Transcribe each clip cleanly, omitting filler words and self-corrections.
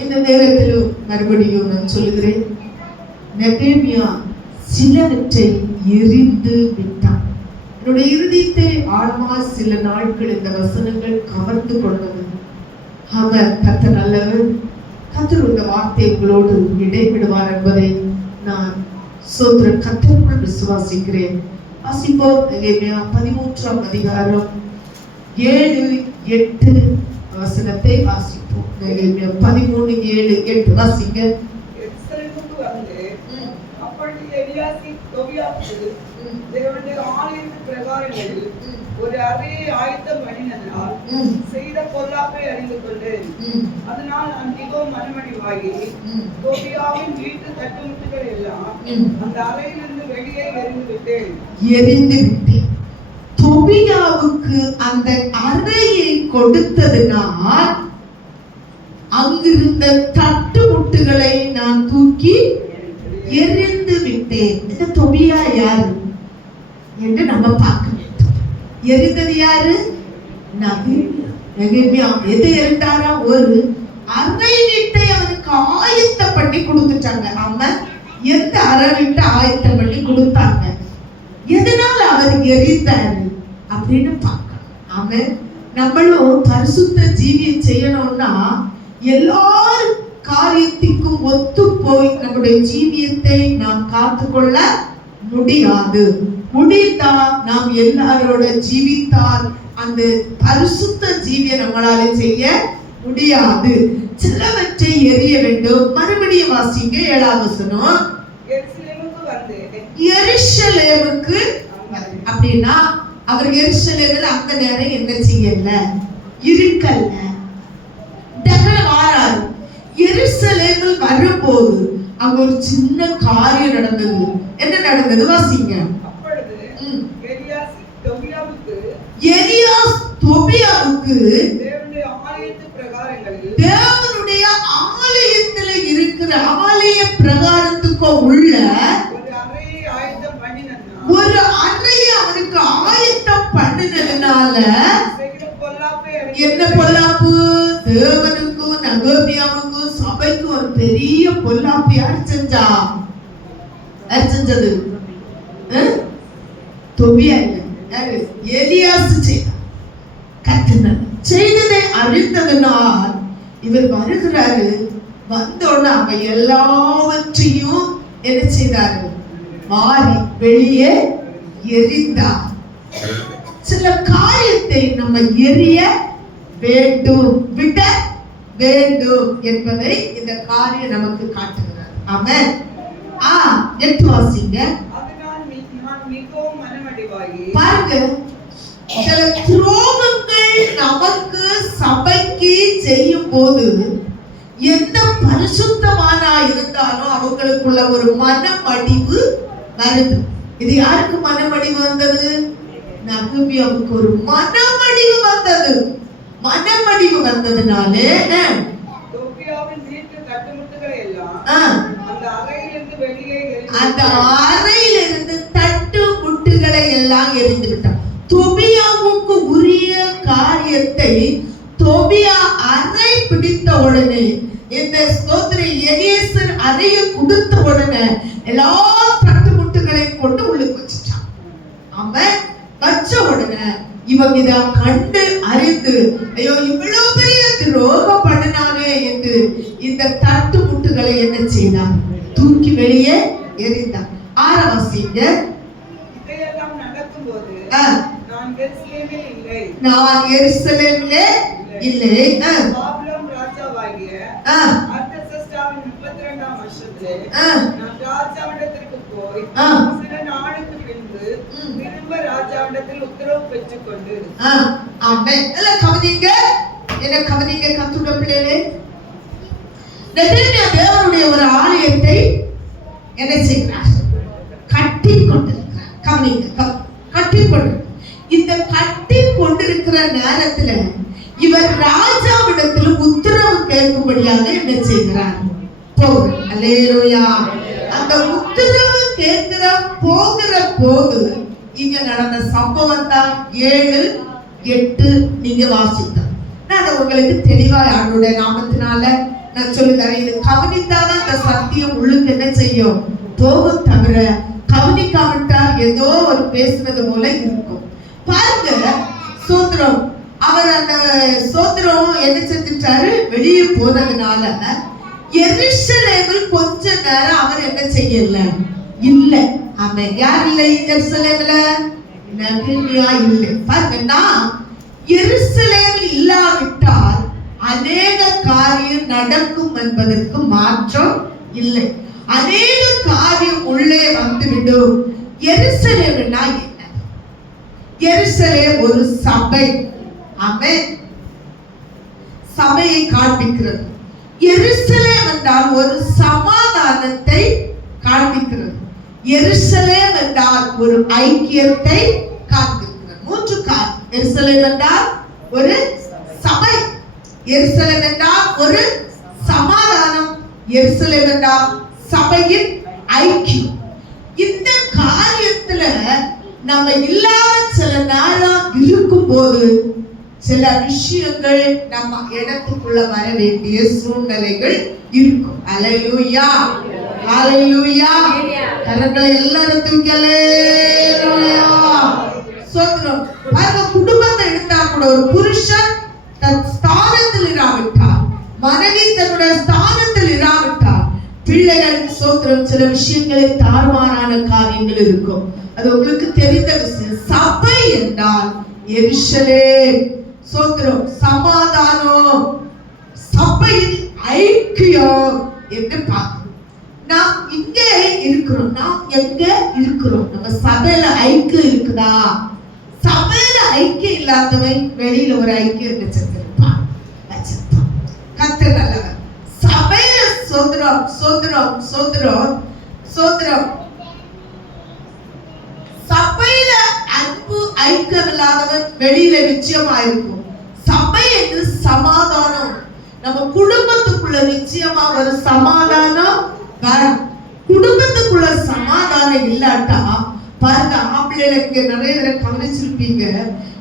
இந்த நேரத்தில் மறுபடியும் நான் சொல்லுகிறேன், நெகேமியா சிலவற்றை எரிந்து விட்டான். என்னுடைய இருதயத்தை ஆழமா சில நாட்கள் இந்த வசனங்கள் கவர்ந்து கொண்டது. அவர் கர்த்தர் நல்லவர், கர்த்தர் இந்த வார்த்தை உங்களோடு இடைவிடுவார் என்பதை நான் கர்த்தருக்குள் விசுவாசிக்கிறேன். வாசிப்போம். நெகேமியா 13ஆம் அதிகாரம் 7-8 வசனத்தை வாசிப்போம். நெகேமியா 13:7-8 வாசிங்க. தேவனுடைய ஆலயத்து பிரகாரங்களில் ஒரு அறையை ஆயத்தம் பண்ணினதனால் செய்த பொல்லாப்பை அறிந்து கொண்டேன். அதனால் நான் மிகவும் மனமடிவாகி தோபியாவின் வீட்டு தட்டுமுட்டுகள் எல்லாம் அந்த அறையிலிருந்து வெளியே எரிந்து விட்டேன். தோபியாவுக்கு அந்த அறையை கொடுத்ததினால் அங்கிருந்த தட்டுமுட்டுகளை நான் தூக்கி எரிந்து விட்டேன். இந்த தோபியா யாரு என்று நம்ம பார்க்க வேண்டும். எரிந்தது யாரு? நெகேமியா. எதை எரிந்தாரா? ஒரு அறை வீட்டை அவனுக்கு ஆயத்தம் பண்ணி கொடுத்துட்டாங்க. அவன் எந்த அறை வீட்டை ஆயத்தம் பண்ணி கொடுத்தாங்க? எதனால அவர் எரிந்தாரு அப்படின்னு பார்க்கணும். அவன் நம்மளும் பரிசுத்த ஜீவியம் செய்யணும்னா எல்லாரும் காரியத்திற்கும் ஒத்து போய் நம்முடைய ஜீவியத்தை நாம் காத்துக்கொள்ள முடியாது. முடிந்தால் நாம் எல்லாரோட ஜீவித்தால் அந்த பரிசுத்த ஜீவியை நம்மளால செய்ய முடியாது. சிலவற்றை எரிய வேண்டும். மறுபடியும் வாசிங்க 7ஆம் வசனம். எருசலேமுக்கு அப்படின்னா அவர் எருசலேமில் அந்த நேரம் என்ன செய்யல? இருக்கல்ல, வாராரு. எருசலேமில் வரும்போது அங்க ஒரு சின்ன காரியம் நடந்தது. என்ன நடந்தது? வாசிங்க. எலியாஸ் தோபியாவுக்கு தேவனுடைய ஆலயத்தில் இருக்கிற ஆலய பிரகாரத்துக்கு உள்ள ஒரு அறையை அவனுக்கு ஆயத்தம் பண்ணினதுனால என்ன பொல்லாப்பு? தேவனுக்கும் நெகேமியாவுக்கும் சபைக்கும் ஒரு பெரிய பொல்லாப்பு யார் செஞ்சா? செஞ்சது தோபியா இல்ல, எலியாஸ் செய்ததை அறிந்ததனால் இவர் வருகிறாரு. வந்தோட அங்க எல்லாவற்றையும் என்ன செய்தாரு? மாறி வெளியே எரிந்தார். சில காரியத்தை நம்ம எரிய வேண்டும், விட வேண்டும் என்பதை இந்த காரியம் நமக்கு காட்டுகிறார். ஆமென். 8 வாசிங்க. பாருங்க, சில துரோகங்கள் நமக்கு சபைக்கு செய்யும் போது எந்த பரிசுத்தமானா இருந்தாலும் அவங்களுக்குள்ள ஒரு மனமடிவு வருது. இது யாருக்கு மனமடிவு வந்தது? நெகேமியாவுக்கு ஒரு மனமடிவு வந்தது. மனமடிவு வந்ததுனால அந்த அறையிலிருந்து தட்டு முட்டுகளை எல்லாம் எரிந்து விட்டான். தோபியாவுக்கு உரிய காரியத்தை தோபியா அறை பிடித்த உடனே, இந்த ஸ்தோத்திர எலியேசர் அறையை கொடுத்த உடனே எல்லா தட்டு முட்டுகளை கொண்டு உள்ளுக்கு வச்சுட்டான். அவன் வச்ச உடனே இவங்க இதை கண்டு அறிந்து, ஐயோ இவ்வளவு பெரிய துரோகம் பண்ணினானே என்று இந்த தட்டு முட்டுகளை என்ன செய்தான்? தூக்கி வெளியே எரிந்தான். 6ஆம் வாசிங்க. இதையெல்லாம் நடக்கும்போது நான் எருசலேமிலே இல்லை. பாபிலோன் ராஜாவாகிய அர்தசஷ்டாவின் 32ஆம் வருஷத்திலே நான் ராஜாவிடத்திற்கு போய் சில நாளுக்கு பின்பு திரும்ப ராஜாவிடத்தில் உத்தரவு பெற்றுக்கொண்டு. ஆமென். எல்லாம் கவனிங்க, என்ன கவனிங்க கர்த்தருடைய பிள்ளைகளே. நெகேமியா தேவனுடைய ஒரு ஆலயத்தை என்ன செய்கிறார்? கட்டி கொண்டிருக்கிறார். கவனிங்க, கட்டி கொண்டு இந்த கட்டி கொண்டிருக்கிற நேரத்துல இவர் ராஜாவிடத்தில் உத்தரவு கேட்கும்படியாக என்ன செய்கிறார்? போகிறார். அல்லேலூயா. அந்த உத்தரவு கேட்கிற போகிற போது இங்க நடந்த சம்பவம் தான் 7-8 நீங்க வாசித்தோம். நான் உங்களுக்கு தெளிவா ஆண்டவருடைய நாமத்தினால நான் சொல்லுறேன், இது கவனித்தாதான் அந்த சத்தியம் உள்ளுக்கு என்ன செய்யும் போகும், தவிர கவனிக்காவிட்டால் ஏதோ ஒரு பேசுனது போல இருக்கும். பாருங்க, சோத்திரம் அவர் அந்த சோத்திரம் என்ன செஞ்சிட்டாரு, வெளியே போனதுனால எருசலேமில் கொஞ்ச நேரம் அவர் என்ன செய்யல இல்ல. ஆமென். யார் இல்லை எருசலேம்ல? நெகேமியா இல்லை. பாருங்க, எருசலேமில் இல்லாவிட்டால் அநேக காரியம் நடக்கும் என்பதற்கு மாற்றம் இல்லை. அநேக காரியம் உள்ளே வந்துவிடும். எருசலேம்னா என்ன? எருசலேம் ஒரு சபை. ஆமென். சபையை காண்பிக்கிறது. எருசலேம் என்றால் ஒரு சமாதானத்தை காண்பிக்கிறது. எருசலேம் என்றால் ஒரு ஐக்கியத்தை காண்பிக்கிறது. மூன்று காரியம். எருசலேம் என்றால் ஒரு சபை, எருசலேம் என்றால் ஒரு சமாதானம், எருசலேம் என்றால் சபையின் ஐக்கியம். இந்த காரியத்துல நம்ம இல்லாத சில நேரம் இருக்கும் போது சில விஷயங்கள் நம்ம இடத்துக்குள்ள வர வேண்டிய சூழ்நிலைகள் இருக்கும். அல்லேலூயா, அல்லேலூயா. கரங்களை எல்லாரும் தூக்கலே. சோத்திரம். பாருங்க, குடும்பத்தை எடுத்தா கூட ஒரு புருஷன் தன் ஸ்தானத்தில் இராவிட்டால், மனைவி தன்னுடைய ஸ்தானத்தில் இராவிட்டால், பிள்ளைகள் சோத்திரம் சில விஷயங்களில் தாறுமாறான காரியங்கள் இருக்கும். அது உங்களுக்கு தெரிந்த விஷயம். சபை என்றால் எருசலேம், சோத்திரம், சமாதானம், சபையின் ஐக்கியம் என்று பார்க்கிறோம். நாம் இங்கே இருக்கிறோம். நாம் எங்க இருக்கிறோம்? நம்ம சபையில ஐக்கியம் இருக்குதா? சபையில ஐக்கியம் இல்லாதவன் வெளியில ஒரு ஐக்கியம் வச்சிருப்பான். கர்த்தர் நல்லவர். சபையில சோத்திரம், சோத்திரம், சோத்திரம், சோத்திரம். சபையில அன்பு ஐக்கியம் இல்லாதவன் வெளியில நிச்சயமா இருக்கும். சபை என்று சமாதானம். நம்ம குடும்பத்துக்குள்ள நிச்சயமா ஒரு சமாதானம் வரும். குடும்பத்துக்குள்ள சமாதானம் இல்லாட்டா பாருங்க, ஆம்பிள்ளைகளுக்கு நிறைய பேரை கவனிச்சிருப்பீங்க.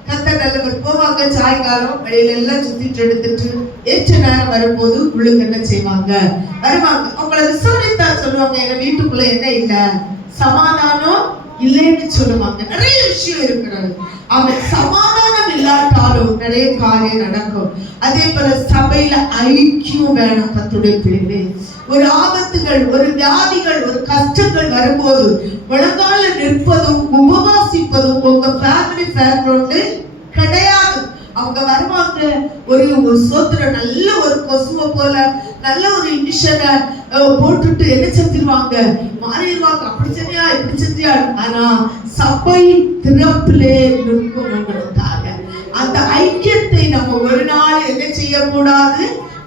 கர்த்தர் நல்லவர். போவாங்க சாயங்காலம் வெளியில எல்லாம் சுத்திட்டு எடுத்துட்டு ஏற்ற நேரம் வரும்போது உள்ளுக்கு என்ன செய்வாங்க, வருவாங்க. அவங்கள விசாரித்தா சொல்லுவாங்க, எங்க வீட்டுக்குள்ள என்ன இல்ல, சமாதானம் இல்லைன்னு சொல்லுவாங்க. நிறைய விஷயம் இருக்கிறது. அவன் சமாதானம் இல்லாட்டாலும் நிறைய காரியம் நடக்கும். அதே போல சபையில ஐக்கியம் வேணும். கர்த்தருடைய பிள்ளைகளே, ஒரு ஆபத்துகள், ஒரு வியாதிகள், ஒரு கஷ்டங்கள் வரும்போது முழங்கால நிற்பதும் உபவாசிப்பதும் உங்க ஃபேமிலி பேக்ரவுண்ட் கிடையாது. அவங்க வருவாங்க, ஒரு சோத்திர நல்ல ஒரு கொசுவை போல நல்ல ஒரு இன்ஜெக்ஷனை போட்டுட்டு என்ன செஞ்சிருவாங்க, மாறிடுவாங்க. அப்படி செஞ்சியா இப்படி செஞ்சியா. ஆனா சபை திறப்பிலே நிற்கும்ன்றதுக்காக அந்த ஐக்கியத்தை நம்ம ஒரு நாள் என்ன செய்யக்கூடாது,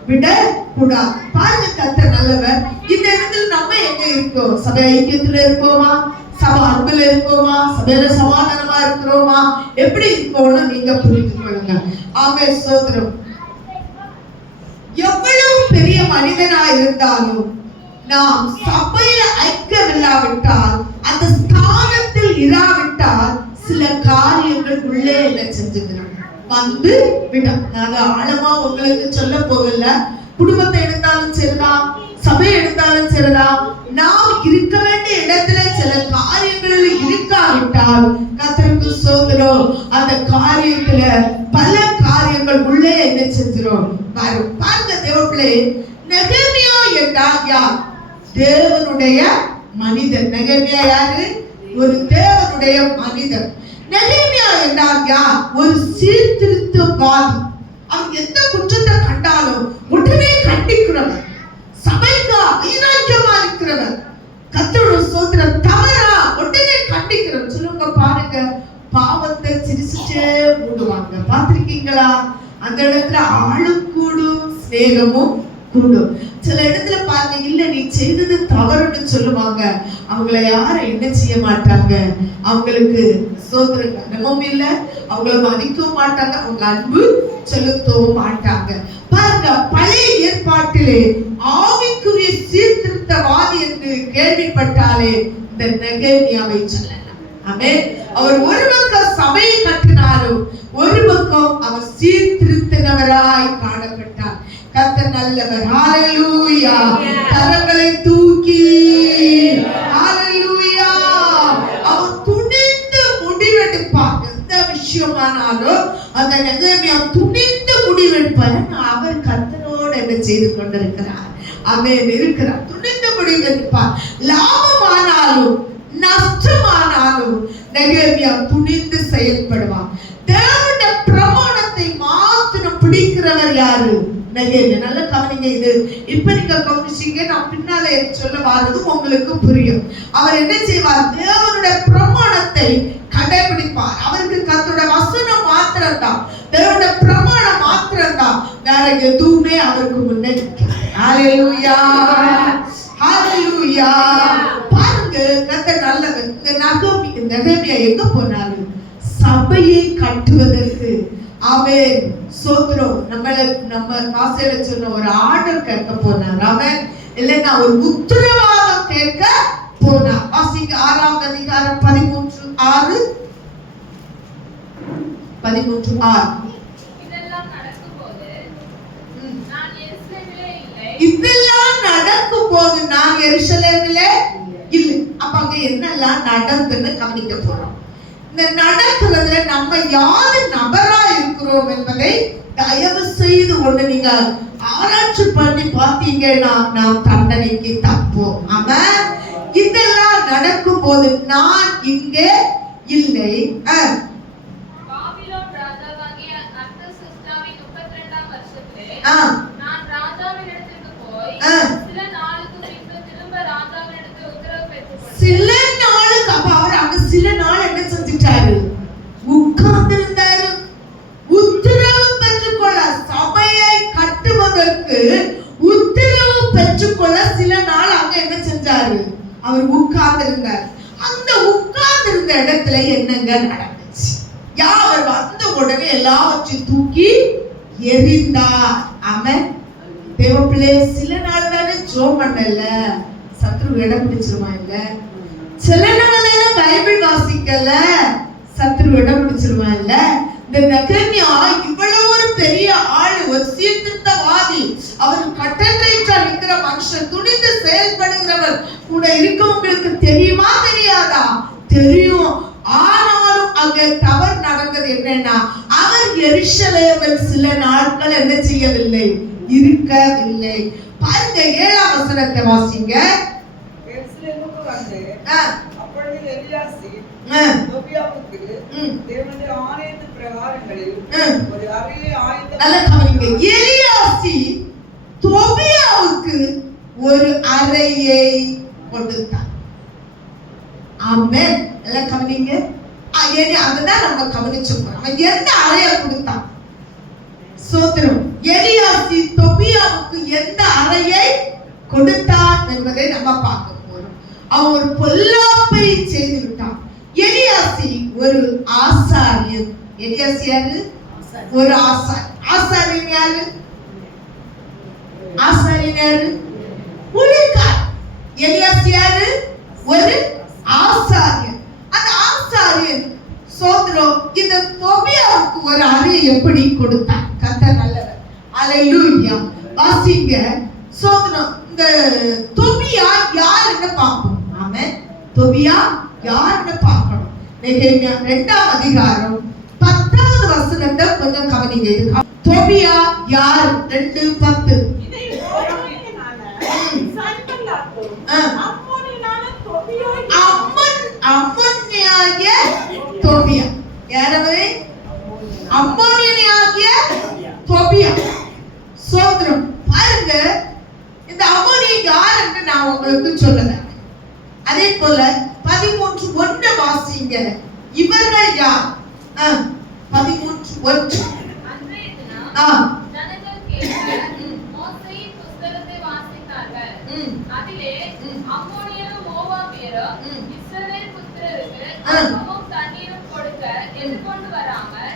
விடக்கூடாது. பாருங்க, கர்த்தர் நல்லவர். இந்த இடத்துல நம்ம எங்க இருக்கோம்? சபை ஐக்கியத்துல இருக்கோமா? சபை அன்புல இருக்கோமா? சபையில சமாதானமா இருக்கிறோமா? எப்படி இருக்கோம்னு நீங்க புரிந்து கொள்ளுங்க. ஆமென். சோத்திரம். எவ்வளவு பெரிய மனிதனா இருந்தாலும் நாம் சபையில ஐக்கியம் இல்லாவிட்டால், அந்த ஸ்தானத்தில் இராவிட்டால் சில காரியங்கள் உள்ளே என்ன செஞ்சுக்கிறோம் வந்து விடும். நாங்க ஆழமா உங்களுக்கு சொல்ல போகல. குடும்பத்தை எடுத்தாலும் சரிதான், சபை எடுத்தாலும் சரிதான், நாம் இருக்க வேண்டிய இடத்துல சில காரியங்கள் இருக்காவிட்டால் கர்த்தருக்கு சோதரம், அந்த காரியத்துல பல காரியங்கள் உள்ளே என்ன செஞ்சிரும் வரும். பாருங்க தேவர்களே, நெகேமியா என்றால் யார்? தேவனுடைய மனிதன். நெகேமியா யாரு? ஒரு தேவனுடைய மனிதன். நெகேமியா என்றால் யார்? ஒரு சீர்திருத்தவாதி. அவன் எந்த குற்றத்தை கண்டாலும் உடனே கண்டிக்கிறவர், சபைக்கு ஐராக்கியமா இருக்கிறவர், கர்த்தருடைய சோதரம் தவறா உடனே கண்டிக்கிறவர். சொல்லுங்க பாருங்க, பாவத்தை சிரிச்சுட்டே மூடுவாங்க. பார்த்திருக்கீங்களா? அந்த இடத்துல ஆளும் கூடும், ஸ்நேகமும் கூடும். சில இடத்துல பாருங்க, இல்ல நீ செய்தது தவறுன்னு சொல்லுவாங்க. அவங்கள யாரும் என்ன செய்ய மாட்டாங்க, அவங்களுக்கு சோதரங்க அனுபவம் இல்ல, அவங்கள மதிக்கவும் மாட்டாங்க, அவங்க அன்பு செலுத்தவும் மாட்டாங்க. பாருங்க, பழைய ஏற்பாட்டிலே ஆவிக்குரிய சீர்திருத்தவாதி என்று கேள்விப்பட்டாலே இந்த நெகேமியாவை சொல்லலாம். ஆமென். அவர் ஒரு பக்கம் சபையை கட்டினாலும் ஒரு பக்கம் அவர் சீர்திருத்தினவராய் காணப்பட்டார். கர்த்தர் நல்லவர். ஹalleluya. கரங்களை தூக்கி ஹalleluya. அவர் துணிந்து முடிவெடுப்பார். எந்த விஷயமானாலும் அந்த நெகேமியா துணிந்து முடிவெடுப்பார். அவர் கர்த்தரோடு என்ன செய்து கொண்டிருக்கிறார்? ஆமென். இருக்கிறார். துணிந்து முடிவெடுப்பார். லாபமானாலும் நஷ்டமானாலும் நெகேமியா துணிந்து செயல்படுவார். தேவனுடைய பிரமாணத்தை மாத்திரம் பிடிக்கிறவர் யாரு? நெகேமியா. நல்ல கவனிங்க. இது இப்ப நீங்க கவனிச்சீங்க, நான் பின்னால சொல்ல வர்றது உங்களுக்கு புரியும். அவர் என்ன செய்வார்? தேவனுடைய பிரமாணத்தை கடைபிடிப்பார். அவருக்கு கர்த்தருடைய வசனம் மாத்திரம் தான், தேவனுடைய பிரமாணம் மாத்திரம் தான், வேற எதுவுமே அவருக்கு முன்னே நிற்காது. ஹalleluya. ஹalleluya. பாருங்க, கர்த்தர் நல்லவர். இந்த நெகேமியா எங்க போனாரு? சபையை கட்டுவதற்கு. அவன் சோத்ரம் நம்ம வாசையில சொன்ன ஒரு ஆர்டர் கேட்க போனார். அவன் இல்லைன்னா ஒரு உத்தரவாதம் கேட்க போனார். வாசிங்க 6ஆம் அதிகாரம் 13:6. இதெல்லாம் நடக்கும் போது நான் எருசலேமிலே இல்லை. அப்ப அங்க என்னெல்லாம் நடந்துன்னு கவனிக்க போறோம். இந்த நடக்கிறதுல நம்ம யாரு நபரா இருக்கிறோம் என்பதை தயவு செய்து ஒண்ணு நீங்க ஆராய்ச்சி பண்ணி பார்த்தீங்கன்னா நாம் தண்டனைக்கு தப்போம். ஆமாம். இதெல்லாம் நடக்கும் போது நான் இங்கே இல்லை. பாபிலோன் ராஜாவாகிய அர்தசஷ்டாவின் 32ஆம் வருஷத்திலே நான் ராஜாவினிடத்திற்கு போய் சில நாளுக்கு பின்பு திரும்ப ராஜாவினிடத்தில் உத்தரவு பெற்றுக்கொண்டேன். சில நாளுக்கு அப்ப அவர் அங்க சில நாள் என்ன செஞ்சிட்டாரு? உட்கார்ந்திருந்தாரு. உத்தரவு பெற்றுக்கொள்ள, சபையை கட்டுவதற்கு உத்தரவு பெற்றுக்கொள்ள சில நாள் அங்க என்ன செஞ்சாரு? அவர் உட்கார்ந்திருந்தார். அந்த உட்கார்ந்திருந்த இடத்துல என்னங்க நடந்துச்சு? அவர் வந்த உடனே எல்லாவற்றையும் தூக்கி எறிந்தார். ஆமென். தேவப்பிள்ளை, சில நாள் தானே ஜெபம் பண்ணல, சத்ரு இடம் பிடிச்சிருமா? இல்ல. சில நாள் தானே பைபிள் வாசிக்கல, சத்ரு இடம் பிடிச்சிருமா? இல்ல. இந்த நெகேமியா இவ்வளவு ஒரு பெரிய ஆளு, ஒரு சீர்திருத்தவாதி, அவர் கட்டளையிட்டா இருக்கிற மனுஷன், துணிந்து செயல்படுகிறவர் கூட இருக்கவங்களுக்கு தெரியுமா தெரியாதா? தெரியும். ஆனாலும் அங்க தவறு நடந்தது என்னன்னா, அவர் எருசலேமில் சில நாட்கள் என்ன செய்யவில்லை? இருக்கவில்லை. பாருங்க 7ஆம் வசனத்தை வாசிங்க. எருசலேமுக்கு வந்து அப்பொழுது எலியாசி தொபியாவுக்கு தேவனுடைய ஆணையத்து பிரகாரங்களில் ஒரு அறையை ஆயத்தம். நல்ல கவனிங்க. எலியாசி தொபியாவுக்கு ஒரு அறையை கொடுத்தார். ஆமென். நல்ல கவனிங்க. அதுதான் நம்ம கவனிச்சோம். அவன் எந்த அறையை கொடுத்தான்? சோத்திரம். எலியாசி தொபியாவுக்கு எந்த அறையை கொடுத்தான் என்பதை நம்ம பார்க்க போறோம். அவன் ஒரு பொல்லாப்பை செய்து விட்டான். எலியாசி ஒரு ஆசாரியன். எலியாசி யாரு? ஒரு ஆசாரியன். ஆசாரியன் யாரு? ஆசாரியன் யாரு? ஊழியக்காரன். எலியாசி யாரு? ஒரு ஆசாரியன். அந்த ஆசாரியன் சோத்ரம் இந்த தொபியாவுக்கு ஒரு அறையை எப்படி கொடுத்தான்? கர்த்தர் நல்லவர். அல்லேலூயா. வாசிங்க. சோத்ரம். இந்த தொபியா யாருன்னு பார்ப்போம். ஆமென். தொபியா யாருன்னு பார்க்கணும். நெகேமியா 2ஆம் அதிகாரம் 10வது வசனத்தை கொஞ்சம் கவனிங்க. தொபியா யார்? 2:10. அம்மோனியாகிய தொபியா. யாரவே? அம்மோனியாகிய தொபியா. சோத்ரம். பாருங்க, இந்த அம்மோனியா யார் என்று நான் உங்களுக்கு சொல்லுறேன். அதே போல 13:1 வாசிங்க. இவர்கள் யார்? 13:1. அன்றைய தினம் ஜனங்கள் கேட்டு மோசேயின் புத்தகத்தை வாசித்தார்கள். அதிலே அம்மோனியரும் மோவாபியரும் இஸ்ரவேல் புத்திரருக்கு அப்பமும் தண்ணீரும் கொடுக்க எதிர்கொண்டு வராமல்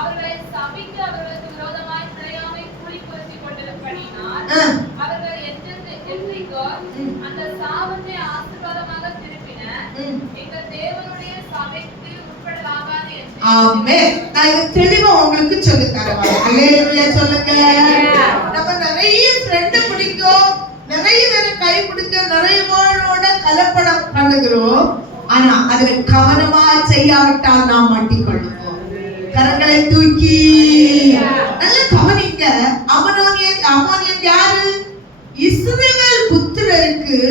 அவர்களை சபிக்க அவர்களுக்கு விரோதமாய் பிழையாமை கூலி பொருத்திக் கொண்டிருப்பதினால் அவர்கள் என்றைக்கோ அந்த சாபத்தை ஆசீர்வாதமாக திருப்பின. எங்கள் தேவனுடைய சபைக்கு உட்படலாகாது என்று. ஆமென். நான் இத தெளிவா உங்களுக்கு சொல்லி தரேன். அல்லேலூயா சொல்லுங்க. நம்ம நிறைய ஃப்ரெண்ட் பிடிக்கும், நிறைய பேரை கை பிடிக்கும், நிறைய பேரோட கலப்படம் பண்ணுகிறோம். ஆனா அதுல கவனமா செய்யாவிட்டால் நாம் மாட்டிக்கொள்ளுவோம். கரங்களை தூக்கி நல்ல கவனிக்க. அம்மோனியன் யாரு? இஸ்ரவேல் புத்திரருக்கு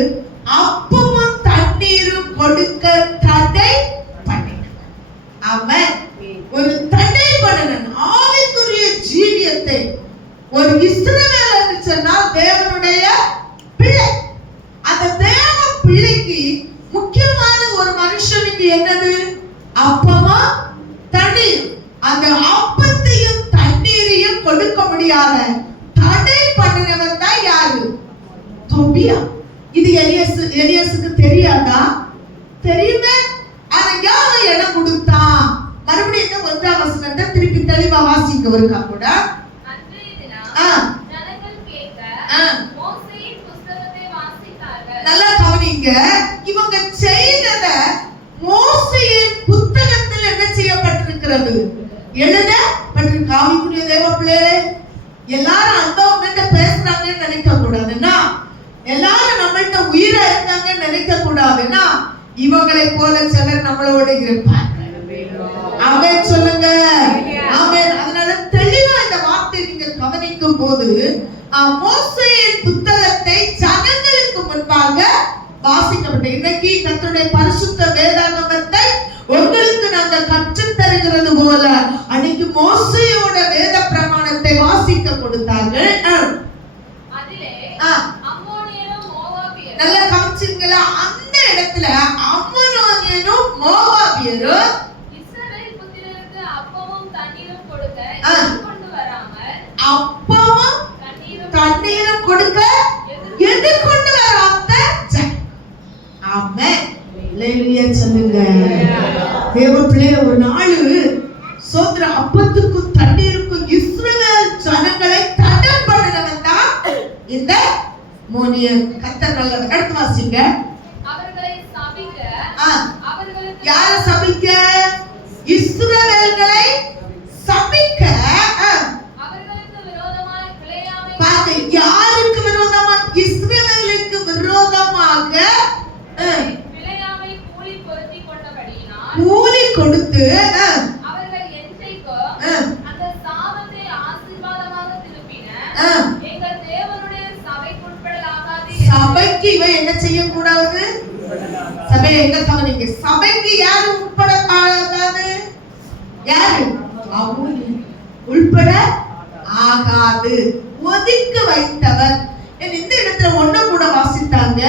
அப்பமும் தண்ணீரும் கொடுக்க தடை பண்ணினார். அவன் ஒரு தடை பண்ணினான். ஆவிக்குரிய ஜீவியத்தை ஒரு இஸ்ரவேல் என்று சொன்னால் தேவனுடைய பிள்ளை. அந்த தேவ பிள்ளைக்கு முக்கியமான ஒரு மனுஷனுக்கு என்னது? அப்பமா தண்ணீர். அந்த அப்பத்தையும் தண்ணீரையும் கொடுக்க முடியாத தடை பண்ணினவன் தான் யாரு? தொபியா. இது எலியாசுக்கு தெரியாதா? தெரியுமே. அதை யாரு இடம் கொடுத்தான்? மறுபடியும் 1ஆம் வசனத்தை திருப்பி தெளிவா வாசிக்க இருக்கா கூட. நல்லா கவனிங்க. இவங்க செய்தத மோசேயின் புத்தகத்தில் என்ன செய்யப்பட்டிருக்கிறது? எழுதப்பட்டிருக்கு. ஆவிக்குரிய தேவ பிள்ளைகளே, எல்லாரும் அந்த உங்கள்கிட்ட பேசுறாங்கன்னு நினைக்க கூடாதுன்னா, எல்லாரும் நம்மள்கிட்ட உயிரா இருக்காங்கன்னு நினைக்க கூடாதுன்னா, இவங்களை போல சிலர் நம்மளோட இருப்பாங்க. ஆமென் சொல்லுங்க. ஆமென். அதனால தெளிவா இந்த வார்த்தை நீங்க கவனிக்கும் போது, மோசேயின் புத்தகத்தை ஜனங்களுக்கு முன்பாக வாசிக்கப்பட்ட இன்னைக்கு கர்த்தருடைய பரிசுத்த வேதாகமத்தை உங்களுக்கு நாங்க கற்றுத் தருகிறது போல அன்னைக்கு மோசேயோட வேத பிரமாணத்தை வாசிக்க கொடுத்தார்கள். நல்லா கவனிச்சீங்களா? அந்த இடத்துல அம்மோனியனும் மோவாபியரும் இஸ்ரவேல் புத்திரருக்கு அப்பமும் தண்ணீரும் கொடுக்க கொண்டு வராமல், அப்பமும் தண்ணீரும் கொடுக்க எதிர்கொண்டு வராத ஜனம். ஆமென். அல்லேலூயா சொல்லுங்க. தேவ பிள்ளையே, ஒரு நாள் சோதர அப்பத்துக்கும் தண்ணீருக்கும் இஸ்ரவேல் ஜனங்களை தடை பண்ணினவன் தான் இந்த மோனியன். கர்த்தர் நல்லவர். அடுத்து வாசிங்க. அவர்களை சபிக்க, அவர்களுக்கு யாரை சபிக்க? இஸ்ரவேல்களை சபிக்க. அவர்களுக்கு விரோதமாக பிலேயாமை, பாருங்க, யாருக்கு விரோதமா? இஸ்ரவேலுக்கு விரோதமாக பிலேயாமை கூலி பொருத்தி கொண்டபடியினால் கூலி கொடுத்து அவர்கள் என்றைக்கோ அந்த சாபத்தை ஆசீர்வாதமாக திருப்பின. எங்கள் தேவனுடைய சபைக்குட்படலாகாது. சபைக்கு இவன் என்ன செய்யக்கூடாது? சபை எங்க கவனிங்க. சபைக்கு யாரு உட்பட ஆகாது? யாரு? உட்பட ஆகாது. ஒதுக்கி வைத்தவர். இந்த இடத்துல ஒண்ணு கூட வாசித்தாங்க.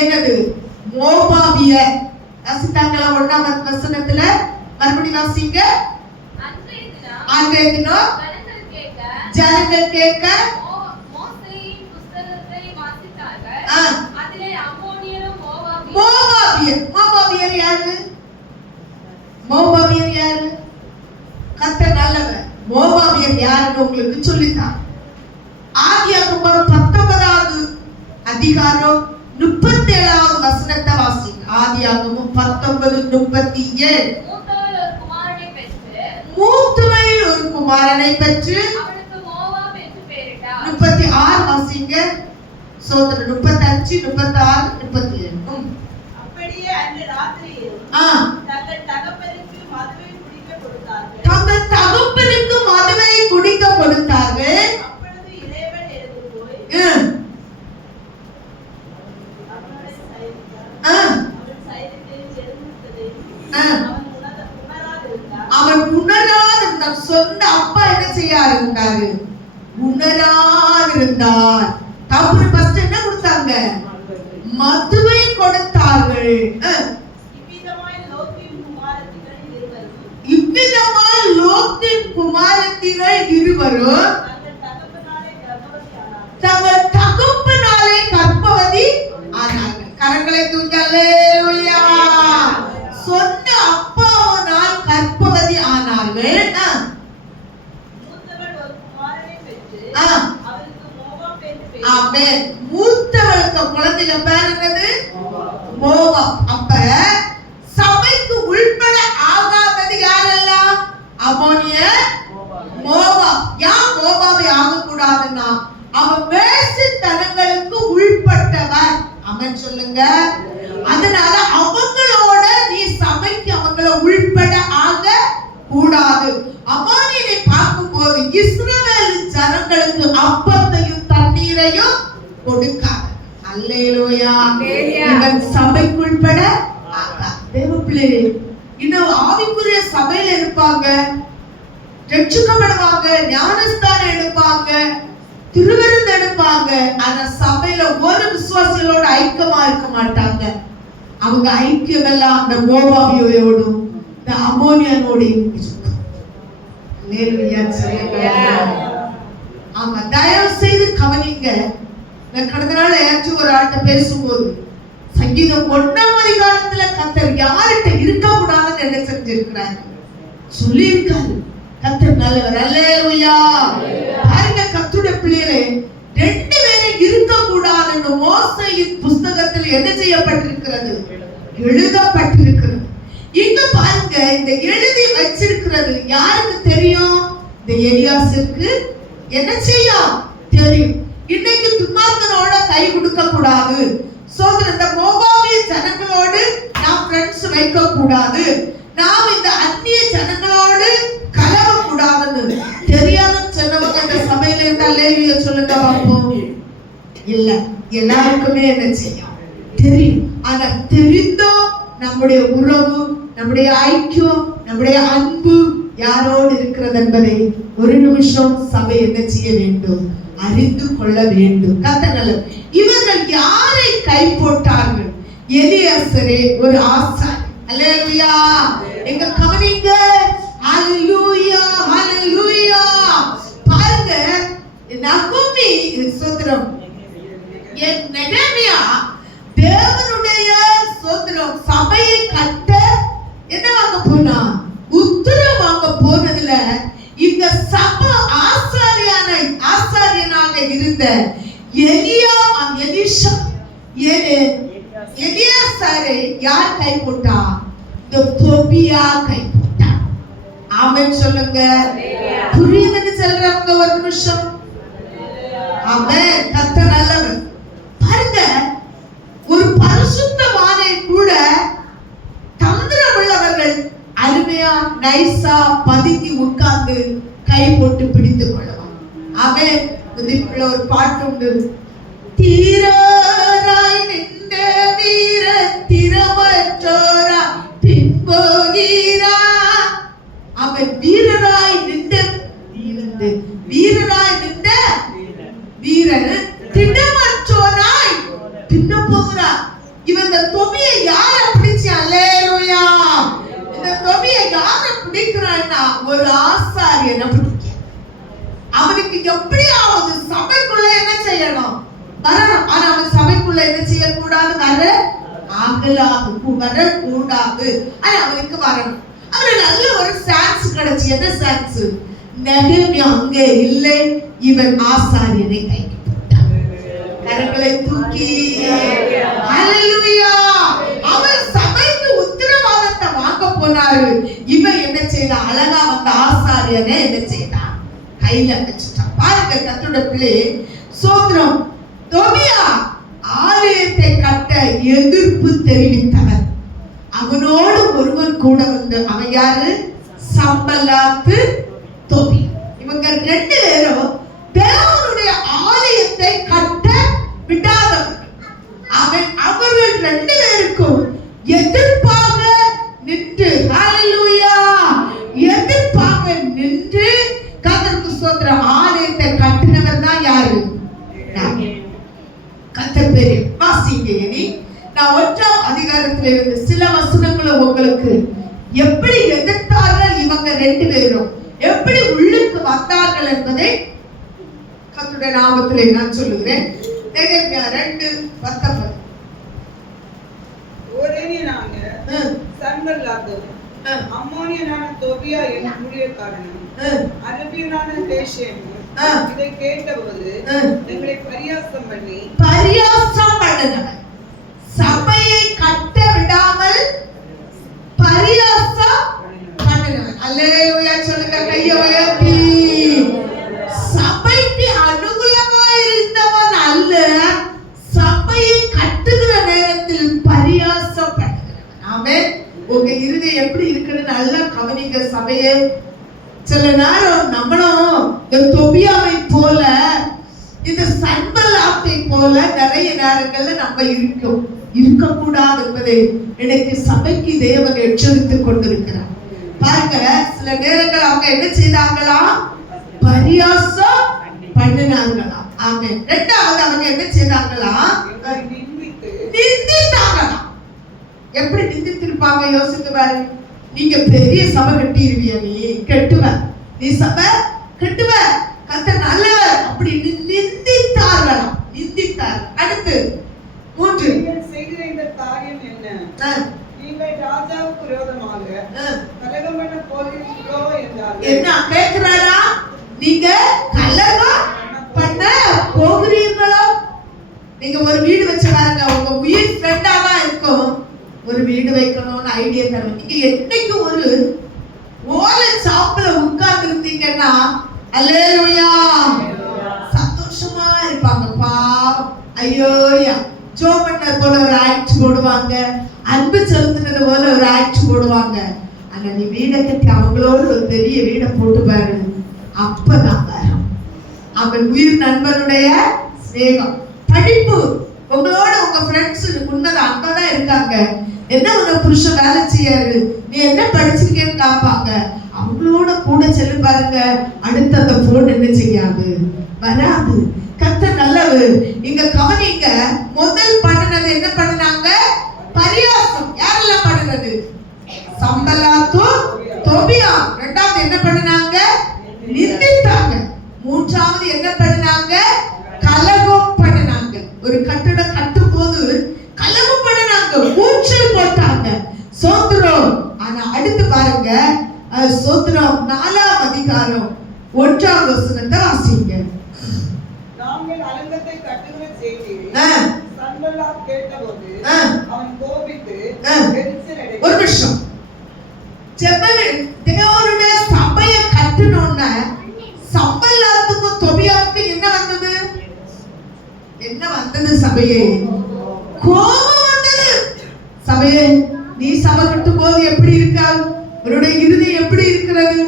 என்னது? மோவாபியர். வாசித்தாங்களா? 1ஆம் வசனத்துல மறுபடியும் வாசிங்க. அன்றைய தினம் ஜனங்கள் கேட்க மோசேயின் புத்தகத்தை வாசித்தார்கள். அதிலே அம்மோனியரும் மோவாபியர் யாரு? மோவாபியர் யாரு? கர்த்தர் நல்லவர். மோவாபியர் யாருன்னு உங்களுக்கு சொல்லித்தான். ஆதியாகமம் 19வது அதிகாரம் 37வது வசனத்தை வாசிங்க. ஆதியாகமம் 19:37. மூத்தவள் ஒரு குமாரனை பெற்று அவனுக்கு மோவாப் என்று பெயரிட்டார். 36 வாசிங்க. சோதர 35, 36, 37. அப்படியே அன்று ராத்திரியில் தங்கள் தகப்பனுக்கு மதுவை குடிக்க கொடுத்தார்கள். தங்கள் தகப்பனுக்கு மதுவை குடிக்க கொடுத்தார்கள். அப்பொழுது இளையவன் எழுந்து போய் அவன் உணராதிருந்தான். சொந்த அப்பா என்ன செய்யாருந்தாரு? உணராதிருந்தார். தப்பு ஃபர்ஸ்ட் என்ன கொடுத்தாங்க? மதுவை கொடுத்தார்கள். இவ்விதமாய் லோத்தின் குமாரத்திகள் இருவரும் தங்கள் தகப்பனாலே கர்ப்பவதி ஆனார்கள். கரங்களை தூக்கி அல்லேலூயா. சொந்த அப்பாவினால் கர்ப்பவதி ஆனார்கள். ஆமென். மூத்தவளுக்கு குழந்தைங்க பேர் என்னது? மோவாப். அப்ப சபைக்கு உள்பட ஆகாதது யாரெல்லாம்? அம்மோனியர், மோவாப். யார் மோவாபை ஆகக்கூடாதுன்னா அவன் வேசித்தனங்களுக்கு உள்பட்டவன். அவன் சொல்லுங்க. அதனால அவங்களோட நீ சபைக்கு அவங்கள உள்பட ஆக கூடாது. அமானியனை பார்க்கும்போது இஸ்ரவேல் ஜனங்களுக்கு அப்பத்தையும் தண்ணீரையும் கொடுக்காது. அல்லேலூயா. இவன் சபைக்குள்பட தேவ பிள்ளைகளே, இன்னும் ஆவிக்குரிய சபையில இருப்பாங்க, ரட்சிக்கப்படுவாங்க, ஞானஸ்தானம் எடுப்பாங்க, திருவிருந்து எடுப்பாங்க. அந்த சபையில ஒரு விசுவாசிகளோட ஐக்கியமா இருக்க மாட்டாங்க. அவங்க ஐக்கியம் எல்லாம் அந்த மோவாபியோடும் இந்த அம்மோனியனோடையும் இருக்கும். ஆமா, தயவு செய்து கவனிங்க. நான் கடந்த நாள் ஏதாச்சும் ஒரு ஆள்கிட்ட பேசும்போது சங்கீதம் 1ஆம் அதிகாரத்துல கர்த்தர் யார்கிட்ட இருக்க கூடாதுன்னு என்ன செஞ்சிருக்கிறாரு சொல்லியிருக்காரு. கர்த்தர் நல்லவர். அல்லேலூயா. பாருங்க, கர்த்தருடைய பிள்ளைகளே, 2 பேரும் இருக்க கூடாதுன்னு மோசேயின் புஸ்தகத்தில் என்ன செய்யப்பட்டிருக்கிறது? எழுதப்பட்டிருக்கிறது. இங்க பாருங்க, இந்த எழுதி வச்சிருக்கிறது யாருக்கு தெரியும்? இந்த எலியாசிற்கு என்ன செய்யும்? தெரியும். இன்னைக்கு துன்மார்க்கனோட கை கொடுக்க கூடாது, இந்த மோவாபிய ஜனங்களோடு நாம் ஃப்ரெண்ட்ஸ் வைக்க கூடாது, நாம் இந்த அந்நிய ஜனங்களோடு கலவ கூடாதுன்னு தெரியாதுன்னு சொன்னவங்க இந்த சபையில இருந்தா அல்லேலூயா சொல்லுங்க பாப்போம். இல்ல, எல்லாருக்குமே என்ன செய்யும்? தெரியும். ஆனா தெரிந்தோ நம்முடைய உறவு, நம்முடைய ஐக்கியம், நம்முடைய அன்பு யாரோடு இருக்கிறது என்பதை ஒரு நிமிஷம் சபை என்ன செய்ய வேண்டும்? அறிந்து கொள்ள வேண்டும். கர்த்தர் இவர்கள் யாரை கை போட்டார்கள்? எலியாசரே, ஒரு ஆசாரி. அல்லேலூயா. எங்க கவனிங்க. ஹalleluya, ஹalleluya. பாருங்க, நகோமி ஸ்தோத்திரம், நெகேமியா தேவனுடைய ஸ்தோத்திரம் சபையை கட்ட என்ன வாங்க போனா? உத்தரவு வாங்க போனதுல இந்த சபை ஆசாரியனாக இருந்த எலியாசாரை யார் கை போட்டா? இந்த தொபியா கை போட்டா. ஆமென் சொல்லுங்க. புரியுதுன்னு சொல்றவங்க ஒரு நிமிஷம். ஆமென். கர்த்தர் நல்லவர். பாருங்க, ஒரு பரிசுத்தவானை கூட தந்திரம் உள்ளவர்கள் அருமையா நைஸா பதுங்கி உட்கார்ந்து கை போட்டு பிடித்துக் கொள்ளுவாங்க. ஆமென். இதுக்குள்ள ஒரு பாட்டு உண்டு. தீராய் நின்ற வீர திறமற்றோரா பின்போகிறா. அவன் வீரராய் நின்ற வீரன் திடமற்றோராய் பின்ன போகிறார். இவன் இந்த தொபியை யார பிடிச்சு? அல்லேலூயா. இந்த தொபியை யார பிடிக்கிறான்னா ஒரு ஆசாரியனை பிடிக்க. அவனுக்கு எப்படியாவது சபைக்குள்ள என்ன செய்யணும்? வரணும். ஆனா அவன் சபைக்குள்ள என்ன செய்யக்கூடாது? வரக்கூடாது. ஆனா அவனுக்கு வரணும். அவனுக்கு நல்ல ஒரு சான்ஸ் கிடைச்சு. என்ன சான்ஸ்? நெகேமியா அங்கே இல்லை, இவன் ஆசாரியனை கைக்கு போட்டான். கரங்களை தூக்கி ஹalleluya. அவர் சபைக்கு உத்தரவாதத்தை வாங்க போனாரு. இவன் என்ன செய்தான்? அழகா வந்த ஆசாரியனை என்ன செய்தான்? கையில வச்சுட்டான். பாருங்க, கர்த்தருடைய பிள்ளை ஸ்தோத்திரம். தொபியா ஆலயத்தை கட்ட எதிர்ப்பு தெரிவித்தவன். அவனோடு ஒருவன் கூட வந்து, அவன் யாரு? சம்பல்லாத்து, தொபி. இவங்க 2 பேரும் தேவனுடைய ஆலயத்தை கட்ட விடாதவர்கள். அவர்கள் 2 பேருக்கும் எதிர்ப்பாக நின்று, ஹalleluya, எதிர்ப்பாக நின்று கர்த்தருக்கு ஸ்தோத்திரம் ஆலயத்தை கட்டினவர் தான் யாரு? கர்த்தர் பேரு வாசிங்க. இனி நான் 1ஆம் அதிகாரத்தில் இருந்து சில வசனங்களை உங்களுக்கு எப்படி எதிர்த்தார்கள் இவங்க 2 பேரும், எப்படி உள்ளுக்கு வந்தார்கள் என்பதை கர்த்தருடைய நாமத்திலே நான் சொல்லுகிறேன். நெகேமியா 2:19. ஓரேனியனான சன்பல்லாத்தும் அம்மோனியனான தொபியா என்னும் ஊழியக்காரனும் அரபியனான தேசேமும் இதை கேட்டபோது எங்களை பரியாசம் பண்ணினவன். சபையை கட்ட விடாமல் பரியாசம் பண்ணினவன். அல்லேலூயா சொல்லுங்க. கையை உயர்த்தி. சபைக்கு அனுகூலமாய் எப்படி இருக்குன்னு நல்லா கவனிக்க சபையே. சில நேரம் நம்மளும் இந்த தொபியாவை போல இந்த சன்பல்லாத்தை போல நிறைய நேரங்கள்ல நம்ம இருக்கக்கூடாது என்பதை எனக்கு சபைக்கு தேவன் எச்சரித்துக் கொண்டிருக்கிறார். பாருங்க, சில நேரங்கள் அவங்க என்ன செய்தாங்களா? பரியாசம் பண்ணினாங்களா. ஆமென். இரண்டாவது அவங்க என்ன செய்தாங்களா? நிந்தித்தாங்களா. எப்படி நிந்தித்திருப்பாங்க யோசித்து பாருங்க. நீங்க பெரிய சபை கட்டிடுவிய, நீ கெட்டுவ, நீ சபை கெட்டுவ, கர்த்தர் நல்லவர் அப்படின்னு நிந்தித்தார்களாம். நிந்தித்தார். அடுத்து 3, நீங்கள் செய்கிற இந்த காரியம் என்ன? நீங்கள் ராஜாவுக்கு விரோதமாக கலகம் பண்ண போகிறீர்களோ என்றார். என்ன கேட்கிறாரா? நீங்க கலகம் பண்ண போகிறீர்களோ? நீங்க ஒரு வீடு வச்சு பாருங்க, உங்க உயிர் ஃப்ரெண்டாவா இருக்கும். ஒரு வீடு வைக்கணும்னு ஐடியா தரும். நீங்க என்னைக்கு ஒரு ஓலை சாப்பிட உட்கார்ந்து இருந்தீங்கன்னா அல்லேலூயா சந்தோஷமா இருப்பாங்கப்பா. ஐயோயா ஜோமன்னர் போல ஒரு ஆக்ட் போடுவாங்க, அன்பு செலுத்தினது போல ஒரு ஆக்ட் போடுவாங்க. ஆனா நீ வீடை கட்டி அவங்களோட ஒரு பெரிய வீடை போட்டு பாரு, அப்பதான் வரும் அவன் உயிர் நண்பனுடைய ஸ்நேகம். படிப்பு உங்களோட உங்க ஃப்ரெண்ட்ஸ் உண்மைதான் அங்கதான் இருக்காங்க. என்ன உங்க புருஷன் வேலை செய்யாரு, நீ என்ன படிச்சிருக்கேன்னு காப்பாங்க. அவங்களோட கூட செல்லு பாருங்க, அடுத்து அந்த போன் என்ன செய்யாது, வராது. கர்த்தர் நல்லவர். இங்க கவனிங்க, முதல் பண்ணினது என்ன பண்ணினாங்க? பரியாசம். யாரெல்லாம் பண்ணினது? சம்பல்லாத்து தொபியா. இரண்டாவது என்ன பண்ணினாங்க? நிந்தித்தாங்க. மூன்றாவது என்ன பண்ணினாங்க? கலகம் பண்ணினாங்க. ஒரு கட்டடம் கட்டும் போது கலகம் பண்ணினாங்க, கூச்சல் போட்டாங்க. சோத்திரம். ஆனா அடுத்து பாருங்க, சோத்திரம் 4ஆம் அதிகாரம் 1ஆம் வசனத்தை வாசிங்க. நாங்கள் அலங்கத்தை கட்டுகிற செய்தியை சன்பல்லாத் கேட்டபோது அவன் கோபித்து எரிச்சல் அடைந்தான். ஒரு நிமிஷம். தேவனுடைய சபையை கட்டணும்னா சம்பல்லாத்துக்கும் தொபியாவுக்கும் என்ன வந்தது? என்ன வந்தது? சபையே கோபம் வந்தது. சபையே நீ சபை கட்டும் போது எப்படி இருக்கா? இவருடைய இறுதி எப்படி இருக்கிறது?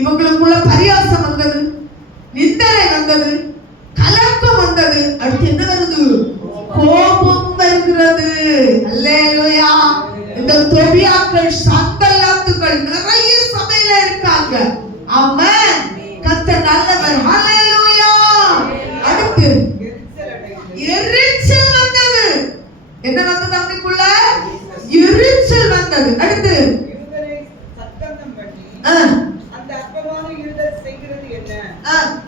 இவங்களுக்குள்ள பரியாசம் வந்தது, நிந்தனை வந்தது, கலக்கம் வந்தது. அடுத்து என்ன வருது? கோபம் வருகிறது. அல்லேலூயா. இந்த தொபியாக்கள் சம்பல்லாத்துக்கள் நிறைய சபையில இருக்காங்க. ஆமென். கர்த்தர் நல்லவர். ஹalleluya. அடுத்து எரிச்சல் வந்தது. என்ன வந்தது? அவனுக்குள்ள எரிச்சல் வந்தது. அடுத்து யூதரை சத்தம் பண்ணி அந்த அற்பமான யூதர் செய்கிறது என்ன?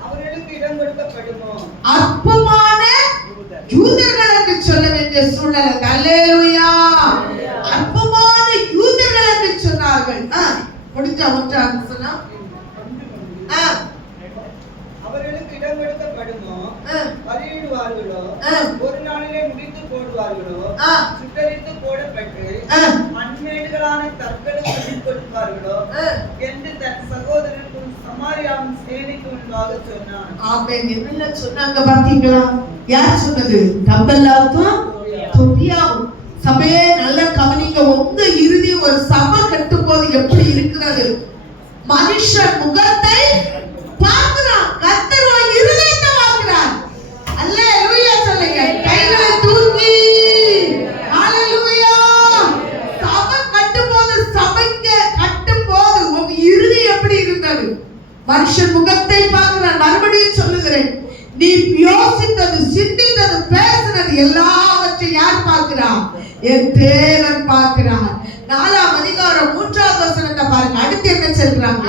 அவர்களுக்கு இடம் கொடுக்கப்படுமோ? அற்பமான யூதர்களுக்கு சொல்ல வேண்டிய சூழ்நிலை. அல்லேலூயா. அற்பமான யூதர்கள் என்று சொன்னார்கள். முடிஞ்ச ஒன்றாக சொன்னா அவர்களுக்கு இடம் கொடுக்கப்படுமோ? பலியிடுவார்களோ? ஒரு நாளிலே முடித்து போடுவார்களோ? சுட்டரித்து போடப்பட்டு மண்மேடுகளான கற்களுக்கு கொடுப்பார்களோ என்று தன் சகோதரனுக்கும் சமாரியாவின் சேனைக்கு முன்பாக சொன்னான். ஆமென். என்ன சொன்னாங்க பாத்தீங்களா? யார் சொன்னது? சம்பல்லாத்தும் தொபியாவும். சபையே நல்ல கவனிங்க. உங்க இறுதி ஒரு சபை கட்டும் போது எப்படி இருக்கிறது? மனுஷன் முகத்தை பார்க்கிறான், கர்த்தர் உன் இருதயத்தை பார்க்கிறார். அல்லேலூயா சொல்லுங்க. கைகளை தூக்கி ஹalleluya. சபை கட்டும்போது சபைக்கு கட்டும்போது உங்க இறுதி எப்படி இருந்தது? மனுஷன் முகத்தை பார்க்கிறான். மறுபடியும் சொல்லுகிறேன், நீ யோசித்தது, சிந்தித்தது, பேசினது எல்லாவற்றையும் யார் பார்க்கிறான்? என் தேவன் பார்க்கிறார். 4ஆம் அதிகாரம் 3ஆம் வசனத்தை பாருங்க. அடுத்து என்ன சொல்றாங்க?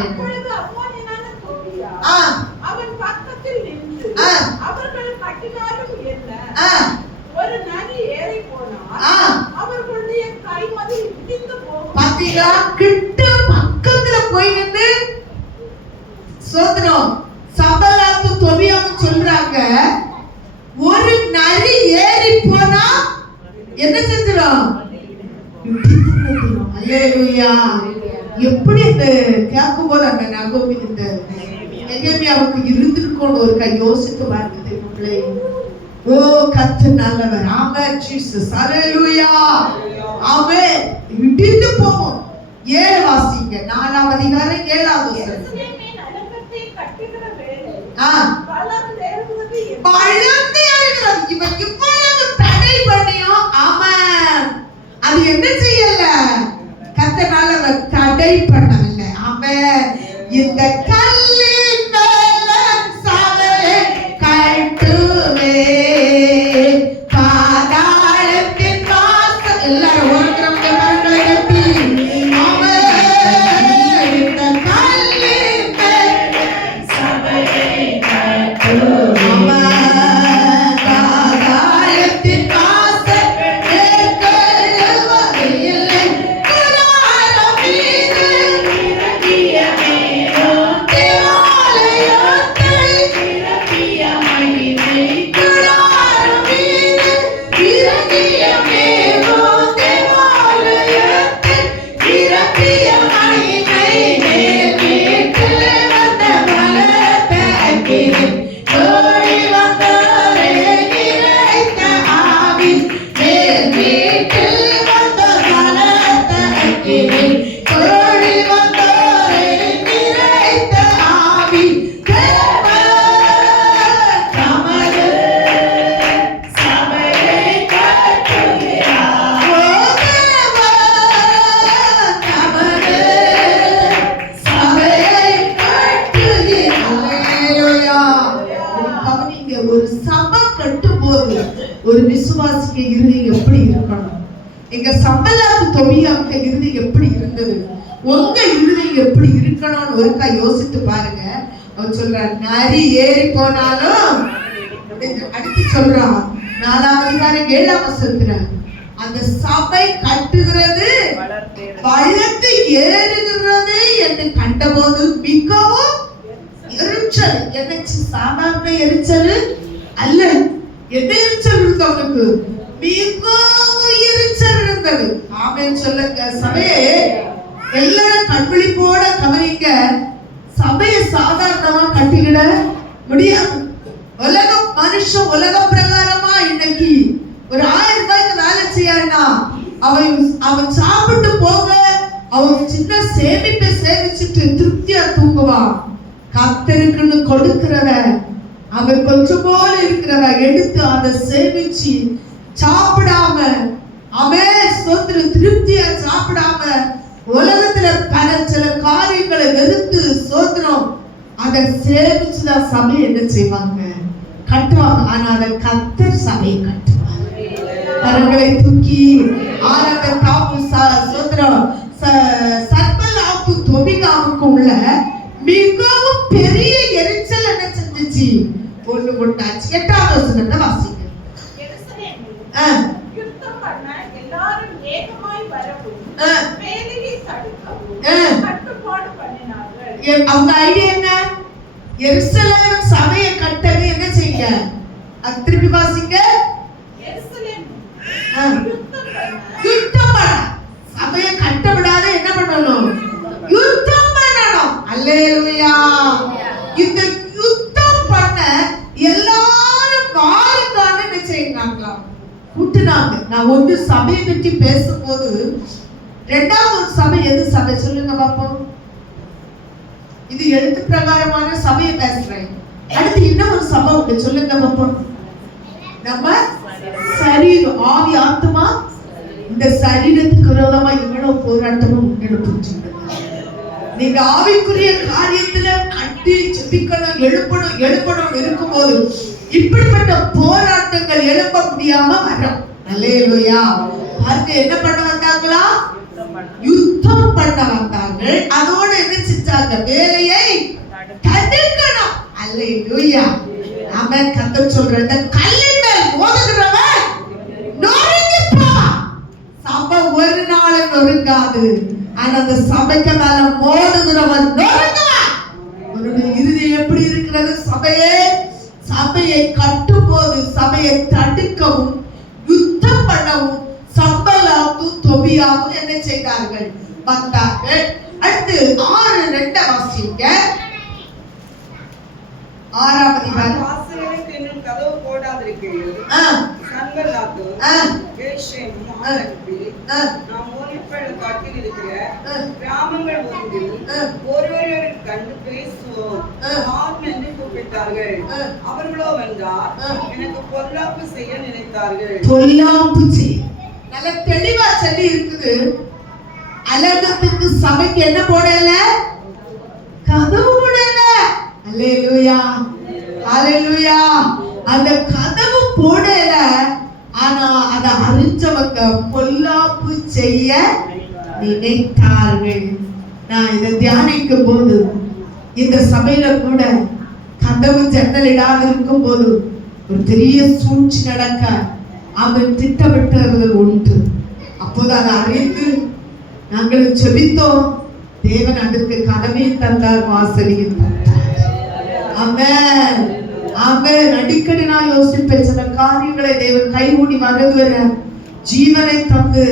அவன் பக்கத்தில் நின்று அவர்கள் கட்டினாலும் என்ன, ஒரு நதி ஏறி போனால் அவர்களுடைய கைமதில் இடிந்து போகும். பாத்தீங்களா? கிட்ட பக்கத்துல போய் நின்று சோதனம் சம்பல்லாத்து தொபியாவும் சொல்றாங்க, ஒரு நரி ஏறி போனா என்ன செஞ்சிடும்? அல்லேலூயா. எப்படி அந்த கேட்கும் போது அந்த நகோமி இந்த நெகேமியாவுக்கு இருந்திருக்கும் ஒரு கை யோசித்து பார்க்குது. ஓ கர்த்தர் நல்லவர். Amen Jesus. அல்லேலூயா. ஆமென். இடிந்து போகும். 7 வாசிங்க. 4ஆம் அதிகாரம் 7வது வசனம். எருசலேமின் அலங்கத்தை கட்டுகிற வேளை ஆ, வளர்ந்து எழுகிறது என்ன? வளர்ந்து எழுகிறது. இவன் இவ்வளவு தடை பண்ணியும் அவன் அது என்ன செய்யல? கர்த்தரால அவன் தடை பண்ணவில்லை. அவன் இந்த கல்லின் மேல சபையை கட்டுவேன், பாதாளத்தின் வாசல். எல்லாரும் ஓரக்கிறவங்க கரங்களை கட்டி, அவன் இந்த கல்லின் மேல சபையை கட்டுவேன், பாதாளத்தின் வாசல் மேற்கொள்வதில்லை, குடாரம் மீது இறங்கிய மேகம், தேவாலயத்தை இறங்கிய மகிமை, குடாரம் மீது இறங்கிய மேகம், தேவாலயத்தை இறங்கிய மகிமை, மேல் வீட்டில் வந்த பலத்த அக்கினி, ஓடி வந்தோரே நிறைந்த ஆவி, மேல் வீட்டில் வந்த பலத்த அக்கினி, ஓடி வந்தோரே நிறைந்த ஆவி, தேவன் தமது சபையை கட்டுகிறார். ஓ தேவன் தமது சபையை கட்டுகிறார். அல்லேலூயா. கவனிங்க, ஒரு சபை கட்டும்போது ஒரு விசுவாசிக்க இருதயம் எப்படி இருக்கணும்? எங்க சம்பளத்து தொபியாவுக்கு இருதயம் எப்படி இருந்தது? உங்க இருதயம் எப்படி இருக்கணும்னு ஒருக்கா யோசித்து பாருங்க. அவன் சொல்றான், நரி ஏறி போனாலும் அப்படின்னு அடுத்து சொல்றான். 4ஆம் அதிகாரம் 7ஆம் வசனத்துல அந்த சபை கட்டுகிறது வளர்த்து ஏறுகிறது என்று கண்டபோது மிகவும் எரிச்சல். எனக்கு சாதாரண எரிச்சல் அல்ல. என்ன எரிச்சல் இருந்தவனுக்கு? மிகவும் எரிச்சல் இருந்தது. ஆமென் சொல்லுங்க. சபையே எல்லாரும் கண்விழிப்போட கவனிங்க. சபையை சாதாரணமா கட்டிக்கிட முடியாது. உலக பிரகாரமா இன்னைக்கு ஒரு 1000 ரூபாய்க்கு வேலை செய்யறா, அவன் சாப்பிட்டு போக அவன் சின்ன சேமிப்பை சேமிச்சுட்டு திருப்தியா தூங்குவான். கர்த்தருக்குன்னு கொடுக்கிறவன், அவன் கொஞ்சம் போல இருக்கிறவன் எடுத்து அதை சேமிச்சு சாப்பிடாம அவன் சொந்த திருப்தியா சாப்பிடாம உலகத்துல பல சில காரியங்களை வெறுத்து சோதனம் அதை சேமிச்சுதான் சபை என்ன செய்வாங்க? கட்டுவாங்க. ஆனா அதை கர்த்தர் சபையை கட்டுவாங்க. கரங்களை தூக்கி ஆரம்ப காப்பு சோதனம் சர்பலாவுக்கு தொபிகாவுக்கு உள்ள மிகவும் பெரிய எரிச்சல் என்ன செஞ்சுச்சு? ஒண்ணு கொண்டாச்சு. 8வது வசனத்தை வாசிங்க. எருசலேமில் யுத்தம் பண்ண எல்லாரும் ஏகமாய் வரவும் வேலையை தடுக்கவும் கட்டுப்பாடு பண்ணினார்கள். அவங்க ஐடியா என்ன? எருசலேம் சபையை கட்டது என்ன செய்ய? அது திருப்பி வாசிங்க. எருசலேமில் யுத்தம் பண்ண, சபையை கட்ட விடாத என்ன பண்ணணும்? யுத்தம் பண்ணணும். அல்லேலூயா. இந்த யுத்தம் பண்ண எல்லாரும் வாருங்கன்னு என்ன செய்யறாங்களா? கூட்டுனாங்க. நான் ஒன்று சபையை பற்றி பேசும்போது 2வது சபை எது சபை சொல்லுங்க பாப்போம். இது எழுத்து பிரகாரமான சபையை பேசுறேன். அடுத்து இன்னும் ஒரு சபை உண்டு, சொல்லுங்க பாப்போம். நம்ம சரீரம், ஆவி, ஆத்மா. இந்த சரீரத்துக்கு விரோதமா இவ்வளவு போராட்டமும் முன்னெடுத்து நீங்க ஆவிக்குரிய காரியத்துல கட்டி ஜெபிக்கணும், எழுப்பணும் இருக்கும்போது இப்படிப்பட்ட போராட்டங்கள் எழுப்ப முடியாம வரும். அல்லேலூயா. பாருங்க, என்ன பண்ண வந்தாங்களா? யுத்தம் பண்ண வந்தாங்க. அதோட என்ன செஞ்சாங்க? வேலையை தடுக்கணும். அல்லேலூயா. ஆமென். கர்த்தர் சொல்றார், இந்த கல்லின் மேல் மோதுகிறவன் நொறுங்கி போவான். சபை ஒரு நாள் நொறுங்காது. ஆனா அந்த சபைக்கு மேல மோதுகிறவன் நொறுங்குவான். உன்னுடைய இருதயம் எப்படி இருக்கிறது? சபையை கட்டும் போது சபையை தடுக்கவும் யுத்தம் பண்ணவும் சம்பலாவும் தொபியாவும் என்ன செய்தார்கள்? வந்தார்கள். அடுத்து 6:2 வாசிங்க. 6ஆம் அதிகாரம். வாசலுக்கு இன்னும் கதவு போடாதிருக்கிறீர்கள். சம்பலாத்து கேஷேமும் அனுப்பி நாம் வழிப்பள்ளத்தாக்கில் இருக்கிற கிராமங்கள் ஒன்றில் ஒருவரை கண்டு பேசுவோம் ஆம் என்று கூப்பிட்டார்கள். அவர்களோ வந்தார், எனக்கு பொல்லாப்பு செய்ய நினைத்தார்கள். பொல்லாப்பு செய்ய நல்ல தெளிவா சொல்லி இருக்குது. அலங்கத்துக்கு சபைக்கு என்ன போடல? கதவு போடல. அல்லேலூயா, அல்லேலூயா. அந்த கதவு போடல. ஆனா அத அறிஞ்சவங்க பொல்லாப்பு செய்ய நினைத்தார்கள். நான் இதை தியானிக்கும் போது இந்த சபையில கூட கதவு ஜன்னல் இடாம இருக்கும் போது ஒரு பெரிய சூழ்ச்சி நடக்க அவன் திட்டமிட்டவர்கள் உண்டு. அப்போது அதை அறிந்து நாங்கள் செபித்தோம். தேவன் அதற்கு கதவை தந்தார், வாசலையும் தந்தார். ஆமென், ஆமென். அடிக்கடி நான் யோசிப்பேன், சில காரியங்களை தேவன் கைகூடி வருகிற ஜீவனை தந்து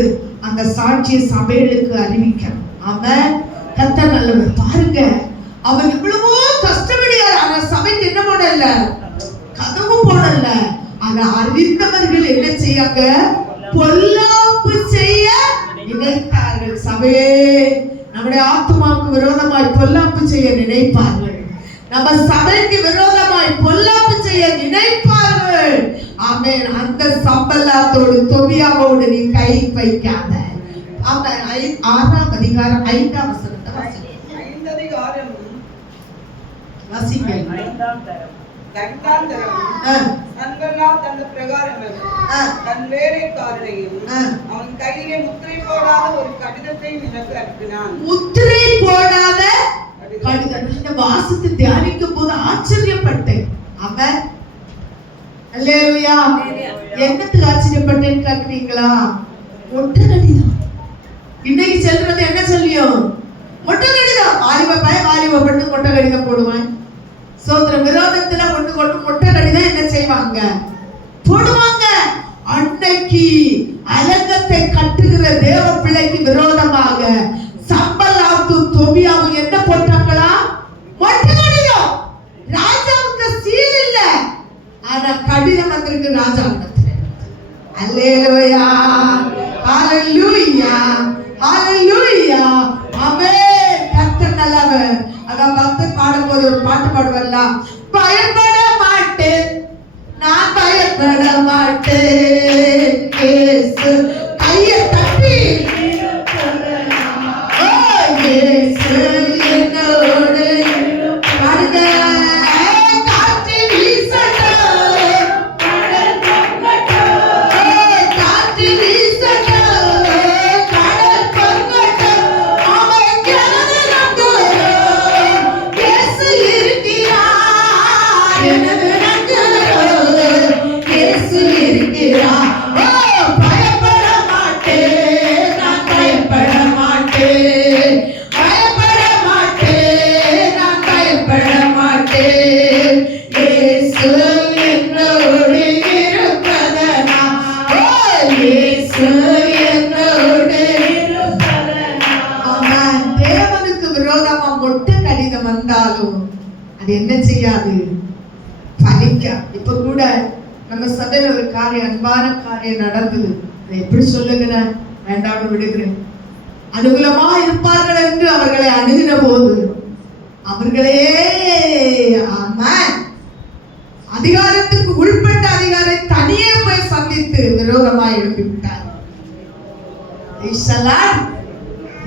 அந்த சாட்சியை சபைகளுக்கு அறிவிக்க. ஆமென். கர்த்தர் நல்லவர். பாருங்க, அவர் இவ்வளவோ கஷ்டப்படியார். ஆனா சபைக்கு என்ன போடல? கதவு போடல. ஆனா அறிந்தவர்கள் என்ன செய்யாங்க? பொல்லாப்பு செய்ய நினைத்தார்கள். சபையே, நம்முடைய ஆத்மாவுக்கு விரோதமாய் பொல்லாப்பு செய்ய நினைப்பார்கள். நம்ம சபைக்கு விரோதமாய் பொல்லாப்பு செய்ய நினைப்பார்கள். ஆமென். அந்த சம்பல்லாத்தோடு தொபியாவோடு நீ கை வைக்காத. ஆமென். 6ஆம் அதிகாரம் 5ஆம் வசனத்தை வாசிங்க. 5 அதிகாரம் வாசிங்க. 5ஆம் தரம் சன்பல்லாத் அந்த பிரகாரம் தன் வேலைக்காரனையும் அவன் கையிலே முத்திரை போடாத ஒரு கடிதத்தை எனக்கு அனுப்பினான். முத்திரை போடாத கடிதம். இந்த வாசத்தை தியானிக்கும் போது ஆச்சரியப்பட்டேன். அவன் அல்லேலூயா. என்னத்துக்கு ஆச்சரியப்பட்டேன்னு கேக்குறீங்களா? ஒட்ட கடிதம். இன்னைக்கு செல்றது என்ன சொல்லியும்? ஒட்ட கடிதம். வாலிப பண்ணு ஒட்ட கடிதம் போடுவான். சோதர விரோதத்துல ஒண்ணு கொண்டு ஒட்ட கடிதம் என்ன செய்வாங்க? போடுவாங்க. அன்னைக்கு அலங்கத்தை கட்டுகிற தேவ பிள்ளைக்கு விரோதமாக சம்பல்லாத்து தொபியாவும் என்ன போட்டாங்களா? ஒட்ட கடிதம். ராஜாவுக்கு சீல் இல்ல, ஆனா கடிதம் வந்திருக்கு ராஜாவிடத்துல. அல்லேலூயா, ஹalleluya, ஹalleluya. ஆமென். கர்த்தர் நல்லவர். அதான் பக்தர் பாடும்போது ஒரு பாட்டு பாடுவார்ல, பயப்பட மாட்டேன், நான் பயப்பட மாட்டேன், இயேசு கையை தட்டி இயேசு என்னோடு பாடுங்க. காற்று வீசட்டும், காற்று வீசட்டும், கடல் பொங்கட்டும், அவன் எனது நங்கூரம், இயேசு இருக்கிறார், எனது நங்கூரம், இயேசு இருக்கிறார். பயப்பட மாட்டேன், நான் பயப்பட மாட்டேன், பயப்பட மாட்டேன், நான் பயப்பட மாட்டேன், இயேசு என்னோடு இருப்பதனால், இயேசு என்னோடு இருப்பதனால். ஆமென். தேவனுக்கு விரோதமா மொட்டை கடிதம் வந்தாலும் அது என்ன செய்யாது? பலிக்க. இப்ப கூட நம்ம சபையில ஒரு காரியம், அன்பான காரியம் நடந்தது. அதை எப்படி சொல்லுகிறேன்? வேண்டாம்னு விடுகிறேன். அனுகூலமா இருப்பார்கள் என்று அவர்களை அணுகின போது அவர்களே ஆமென் அதிகாரத்துக்கு உள்பட்ட அதிகாரை தனியே போய் சந்தித்து விரோதமாய் எழுப்பிவிட்டார்.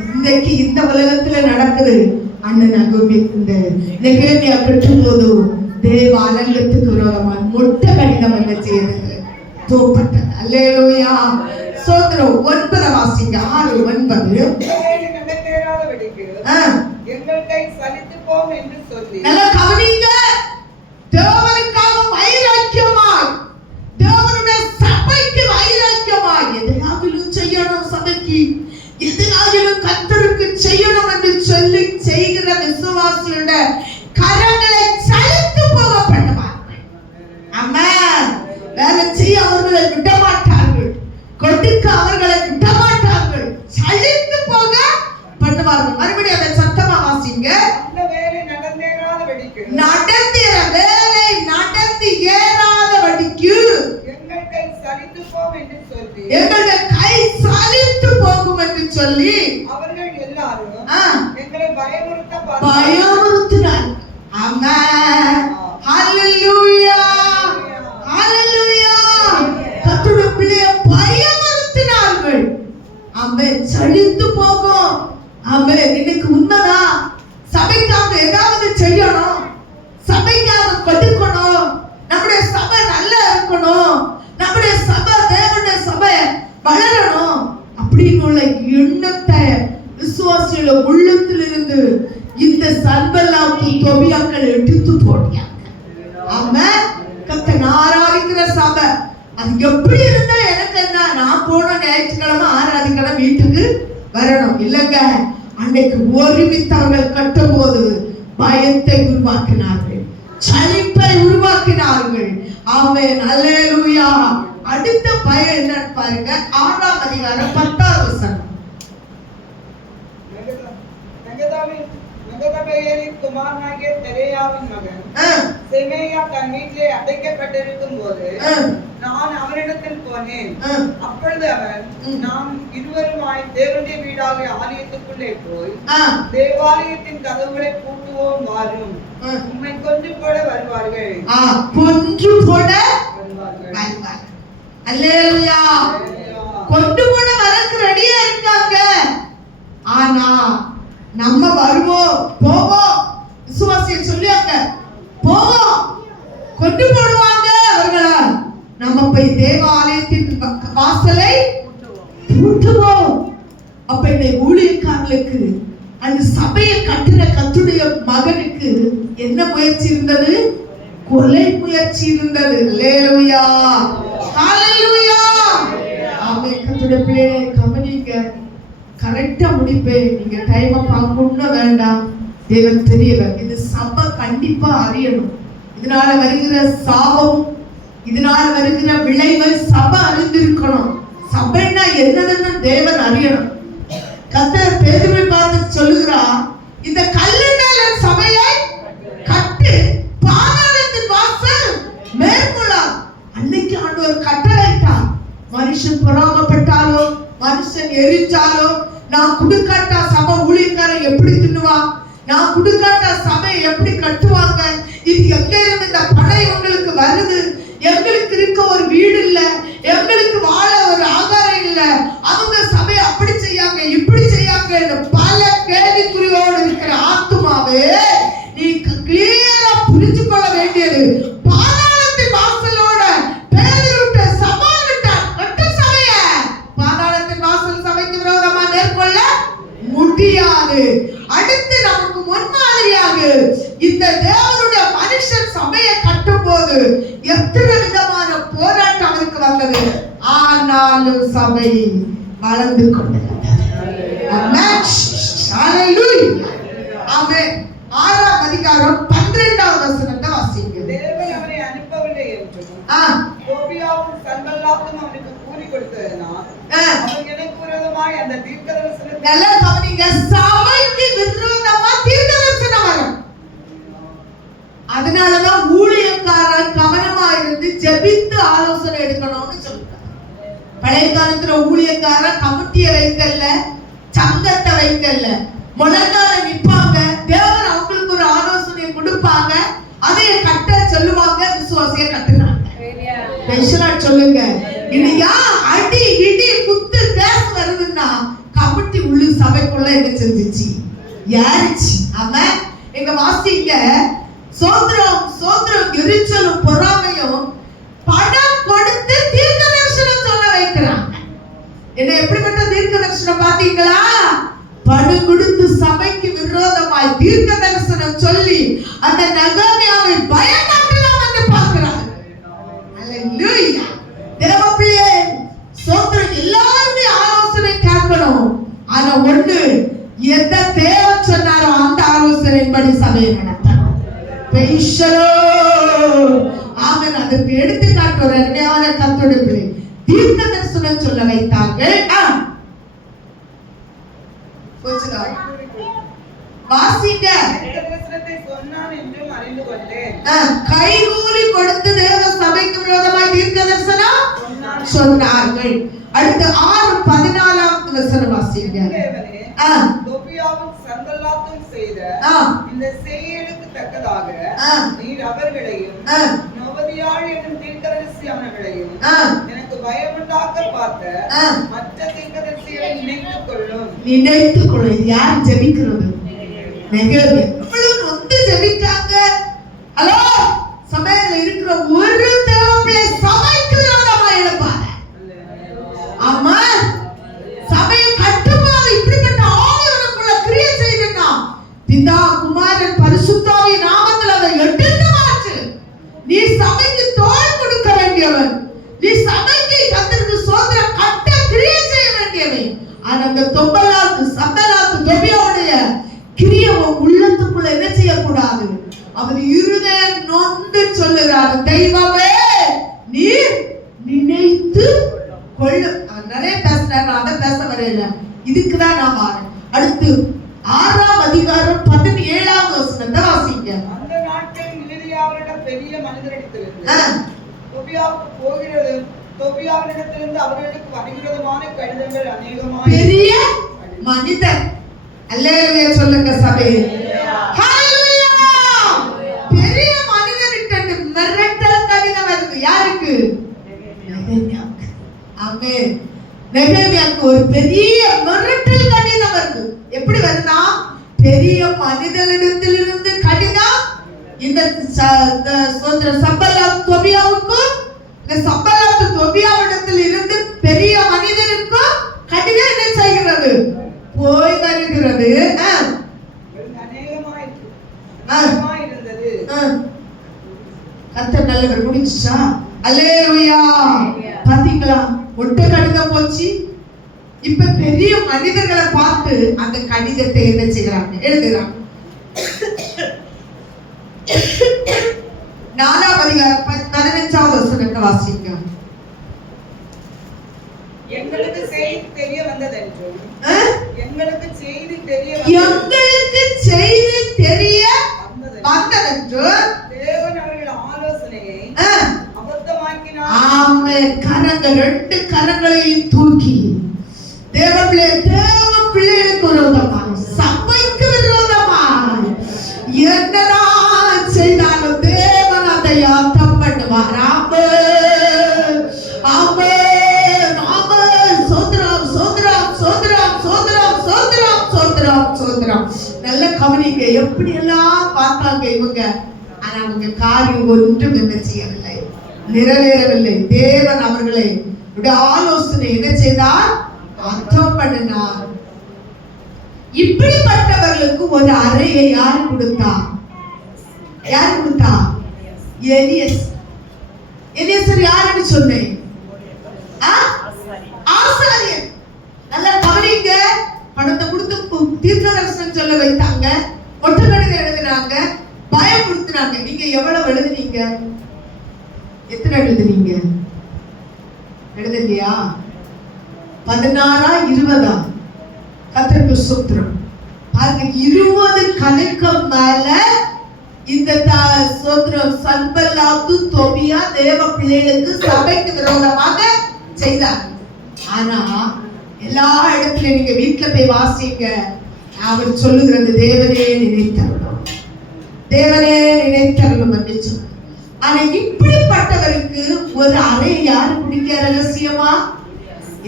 இன்றைக்கு இந்த உலகத்துல நடக்குது. அண்ணன் அகோபி இந்த நெகேமியா கட்டும் போது தேவ அலங்கத்துக்கு விரோதமாய் மொட்டை கடிதம் என்ன செய்யுது? தோப்பட்டது. அல்லேலூயா. சோதரம் 9 வாசிங்க. 6, 9. எங்கள் கை சலித்து போம் என்று சொல்லி. நல்லா கவனிங்க. தேவனுக்காக வைராக்கியமாய், தேவனுடைய சபைக்கு வைராக்கியமாய் எதையாகிலும் செய்யணும், சபைக்கு எதையாகிலும் கர்த்தருக்கு செய்யணும் என்று சொல்லி செய்கிற விசுவாசியோட கரங்களை சலித்து போக பண்ணுவார்கள். ஆமென். வேலை செய்ய அவர்களை விட மாட்டார்கள், கொடுக்க அவர்களை விட மாட்டார்கள், சலித்து போக பண்ணுவார்கள். மறுபடியும் அதை சத்தமா வாசிங்க. அந்த வேலை நடந்தேறாதபடிக்கு, நடந்திர வேலை நடந்து ஏறாதபடிக்கு எங்கள் கை சலித்து போம் என்று சொல்லி, எங்களுடைய கை சலித்து போகும் என்று சொல்லி அவர்கள் எல்லாரும் எங்களை பயமுறுத்தினார். ஆமென். ஹalleluya. ஹalleluya. கர்த்தருடைய பிள்ளையை பயமுறுத்தினார்கள். ஆமென். சலித்து போகும். ஆமென். இன்னைக்கு உண்மைதான். சபைக்காக ஏதாவது செய்யணும், சபைக்காக கொடுக்கணும், நம்முடைய சபை நல்லா இருக்கணும், நம்முடைய சபை தேவனுடைய சபை வளரணும் அப்படின்னு உள்ள எண்ணத்தை விசுவாசிகள உள்ளத்திலிருந்து இந்த சன்பல்லாத்து தொபியாக்கள் எடுத்து போட்டாங்க. ஆமென். கர்த்தரை ஆராதிக்கிற சபை அது எப்படி இருந்தா எனக்கு என்ன, நான் போன ஞாயிற்றுக்கிழமை ஆராதிக்கலாம் வீட்டுக்கு வரணும் இல்லைங்க. அன்னைக்கு ஒருமித்தவர்கள் கட்டும் போது பயத்தை உருவாக்கினார்கள், சலிப்பை உருவாக்கினார்கள். ஆமென். அல்லேலூயா. அடுத்த பயம் என்னன்னு பாருங்க. 6ஆம் அதிகாரம் 10ஆவது வசனம். மெகதபேயரின் குமாரனாகிய தெரேயாவின் மகன் செமேயா தன் வீட்டிலே அடைக்கப்பட்டிருக்கும் போது நான் அவனிடத்தில் போனேன். அப்பொழுது அவன், நாம் இருவருமாய் தேவனுடைய வீடாகிய ஆலயத்துக்குள்ளே போய் தேவாலயத்தின் கதவுகளை பூட்டுவோம், வாரும், உம்மை கொன்று போட வருவார்கள். கொன்று போட வருவார்கள். அல்லேலூயா. கொண்டு போட வரக்கு ரெடியா இருக்காங்க. ஆனா நம்ம வருவோம், போவோம். விசுவாசியை சொல்லியாங்க போவோம், கொண்டு போடுவாங்க அவர்களா. நம்ம போய் தேவாலயத்தின் வாசலை பூட்டுவோம். அப்ப இந்த ஊழியக்காரர்களுக்கு, அந்த சபையை கட்டுற கர்த்தருடைய மகனுக்கு என்ன முயற்சி இருந்தது? கொலை முயற்சி இருந்தது. அல்லேலூயா. ஹalleluya. ஆமென். கர்த்தருடைய பிள்ளைகளை கவனிங்க. கரெக்டா முடிப்பேன். நீங்க டைமை பார்க்கணும் வேண்டாம். தேவன் தெரியவர். இது சபை கண்டிப்பா அறியணும். இதனால வருகிற சாபம், இதனால வருகிற விளைவை சபை அறிந்திருக்கணும். சபைனா என்னதுன்னு தேவன் அறியணும். கர்த்தர் பேதுருவை பார்த்து சொல்லுகிறா, இந்த கல்லினால் என் சபையை கட்டு, பாதாளத்தின் வாசல் மேற்கொள்ளார். அன்னைக்கு ஆண்டவர் கட்டளையிட்டார். மனுஷன் பொறாமப்பட்டாலோ, மனுஷன் எரிச்சாலோ, நான் குடுக்காட்டா சபை ஊழியக்காரன் எப்படி தின்னுவா, நான் குடுக்காட்டா சபையை எப்படி கட்டுவாங்க, இது எங்க இருந்து இந்த படை உங்களுக்கு வருது, எங்களுக்கு இருக்க ஒரு வீடு இல்ல, எங்களுக்கு வாழ ஒரு ஆகாரம் இல்ல, அவங்க சபையை அப்படி செய்யாங்க இப்படி செய்யாங்க பல கேள்விக்குறியோடு இருக்கிற ஆத்துமாவே, நீ கிளியரா புரிஞ்சு கொள்ள வேண்டியது, பாதாளத்தின் வாசலோட பேதுருட்ட சமாளிட்ட கட்டு சபைய பாதாளத்தின் வாசல் சபைக்கு விரோதமா மேற்கொள்ள முடியாது. அடுத்து நமக்கு முன்மாதிரியாக இந்த தேவனுடைய மனுஷன் சபையை கட்டும் போது எத்தனை விதமான போராட்டம் அவருக்கு வந்தது. ஆனாலும் சபை வளர்ந்து கொண்டிருந்தது. ஆமென். 6ஆம் அதிகாரம் 12ஆவது வசனத்தை வாசிங்க. தேவன் அவனை அனுப்பவில்லை என்றும் தோபியாவும் சன்பல்லாத்தும் அவனுக்கு கூலி கொடுத்ததனால் அவன் எனக்கு விரோதமாய் அந்த தீர்க்கதரிசனத்தை, நல்லா கவனிங்க, சபைக்கு விரோதமா தீர்க்கதரிசனம் வரும். அதனாலதான் ஊழியக்காரர் கவனமா இருந்து ஜெபித்து ஆலோசனை எடுக்கணும்னு சொல்றாங்க. பழைய காலத்துல ஊழியக்காரர் கமிட்டியை வைக்கல, சங்கத்தை வைக்கல, முழங்கால நிப்பாங்க, தேவன் அவங்களுக்கு ஒரு ஆலோசனை கொடுப்பாங்க, அதைய கட்ட சொல்லுவாங்க, விசுவாசிய கட்டுறாங்க. சொல்லுங்க, இல்லையா? அடி இடி குத்து கேஸ் வருதுன்னா கமிட்டி உள்ளு சபைக்குள்ள என்ன செஞ்சிச்சு? யாரிச்சு. ஆமென். எங்க வாசிங்க, சோத்ரம் சோத்ரம் எரிச்சலும் பொறாமையும் பணம் கொடுத்து தீர்க்க தரிசனம் சொல்ல வைக்கிறாங்க. என்ன எப்படிப்பட்ட தீர்க்க தரிசனம் பாத்தீங்களா? பணம் கொடுத்து சபைக்கு விரோதமாய் தீர்க்க தரிசனம் சொல்லி அந்த நகோமியாவை பயமுறுத்தலாம் என்று பார்க்கிறாங்க. அல்லேலூயா. தேவப்பிள்ளையே, சோத்ரம் எல்லாருடைய ஆலோசனை கேட்கணும். ஆனா ஒண்ணு, எந்த தேவன் சொன்னாரோ அந்த ஆலோசனைப்படி சபையை நடத்தணும். ஆமென். அதற்கு எடுத்துக்காட்டு ஒரு அருமையான கர்த்தருடைய பிள்ளை தீர்க்க தரிசனம் சொல்ல வைத்தார்கள். வாசிங்க. கைகூலி கொடுத்து தேவ சபைக்கு விரோதமாய் தீர்க்க தரிசனம் சொன்னார்கள். அடுத்து 6:14 வசனம் வாசிங்க. தேவனே, ஆ தொபியாவும் சன்பல்லாத்தும் செய்த ஆ இந்த செயலுக்கு தக்கதாக ஆ நீர் அவர்களையும் ஆ நொவதியாள் என்னும் தீர்க்கதரிசியானவர்களையும் ஆ எனக்கு பயமுண்டாக்க பார்த்த ஆ மற்ற தீர்க்கதரிசிகளை நினைத்துக் கொள்ளும். நினைத்துக் கொள்ள. யார் ஜெபிக்கிறது? நெகேமியா. எவ்வளவு நொந்து ஜெபிச்சாங்க. ஹலோ, சபையில இருக்கிற ஒரு தேவப்பிள்ளை சபைக்கு விரோதமா எழுப்பாங்க. ஆமா, சபையை கட்டுமாக இப்படிப்பட்ட ஆவி உனக்குள்ள கிரியை செய்யணும்னா பிதா குமாரன் பரிசுத்தாவி நாமத்தில் அதை எடுத்து மாற்று. நீ சபைக்கு தோள் கொடுக்க வேண்டியவன். நீ சபைக்கு கர்த்தருக்கு சோதரம் கட்ட கிரியை செய்ய வேண்டியவன். ஆனா அந்த சம்பலாத்து தொபியாவுடைய கிரியை உள்ளத்துக்குள்ள என்ன செய்யக்கூடாது? அவர் இருதயம் நொந்து சொல்லுறாரு, தெய்வமே நீர் நினைத்து கொள்ளும். அவர் நிறைய பேசுறாரு, அதை பேச வரையில. இதுக்குதான் நான் வரேன். அடுத்து 6ஆம் அதிகாரம் 17ஆவது வசனத்தை வாசிங்க. அந்த நாட்களில் இலியாவிடம் பெரிய மனிதரிடத்திலிருந்து தொபியாவுக்கு போகிறது, தொபியாவிடத்திலிருந்து அவர்களுக்கு வருகிறதுமான கடிதங்கள் அநேகமாய். பெரிய மனிதன். அல்லேலூயா சொல்லுங்க சபையே. ஹalleluya. பெரிய மனிதனிட்ட மிரட்டல் கடிதம் வருது. யாருக்கு? நெகேமியாவுக்கு. ஆமென். நெகேமியாவுக்கு ஒரு பெரிய மிரட்டல் கடிதம் வருது. எப்படி வருதா? பெரிய மனிதனிடத்திலிருந்து கடிதம் இந்த சம்பல்லாத் தொபியாவுக்கும் இந்த சம்பல்லாத் தொபியாவிடத்தில் இருந்து பெரிய மனிதனுக்கும் கடிதம் என்ன செய்கிறது? போய் வருகிறது. கர்த்தர் நல்லவர். முடிஞ்சுச்சா? அல்லேலூயா. பாத்தீங்களா? ஒட்ட கடிதம் போச்சு. இப்ப பெரிய மனிதர்களை பார்த்து அந்த கடிதத்தை என்ன செய்யறாங்க? எழுதுறாங்க. 4ஆம் அதிகாரம் 15ஆவது வசனத்தை வாசிங்க. எங்களுக்கு செய்தி தெரிய வந்ததென்றும் எங்களுக்கு செய்தி தெரிய வந்ததென்றும் தேவன் அவர்கள் ஆலோசனையை அபத்தமாக்கினார். ஆமென். கரங்கள், 2 கரங்களையும் தூக்கி தேவ பிள்ளைகளுக்கு விரோதமாக, சபைக்கு விரோதமாக என்னதான் செய்தாலும் தேவன் அதை அர்த்தம் பண்ணுவார். ஆமென், ஆமென், ஆமென். சோதரம் சோதரம் சோதரம் சோதரம் சோதரம் சோதரம் சோதரம். நல்ல கவனிங்க. எப்படி எல்லாம் பார்த்தாங்க இவங்க. ஆனா அவங்க காரியம் ஒன்றும் என்ன செய்யவில்லை, நிறைவேறவில்லை. தேவன் அவர்களை ஆலோசனை என்ன செய்தார்? அர்த்தம் பண்ணினார். இப்படிப்பட்டவர்களுக்கு ஒரு அறையை யார் கொடுத்தா? யார் கொடுத்தா? எலியேசர் யாருன்னு சொன்னேன்? ஆசாரியன். நல்லா கவனிங்க. பணத்தை கொடுத்து தீர்க்க தரிசனம் சொல்ல வைத்தாங்க, ஒற்றை கடிதம் எழுதினாங்க, பயப்படுத்தினாங்க. நீங்க எவ்வளவு எழுதுனீங்க? எத்தனை எழுதுனீங்க? எழுதலையா? 16 20? கர்த்தருக்கு ஸ்தோத்திரம். பாருங்க, 20 கணக்கு மேல இந்த ஸ்தோத்திரம் சன்பல்லாத்து தொபியா தேவ பிள்ளைகளுக்கு சபைக்கு விரோதமாக செய்தார். ஆனா எல்லா இடத்துலயும் நீங்க வீட்டுல போய் வாசிங்க. அவர் சொல்லுகிறது, தேவனே நினைத்தருளும், தேவனே நினைத்தருளும் என்று சொன்னார். ஆனா இப்படிப்பட்டவருக்கு ஒரு அறை யாரு குடிக்க? ரகசியமா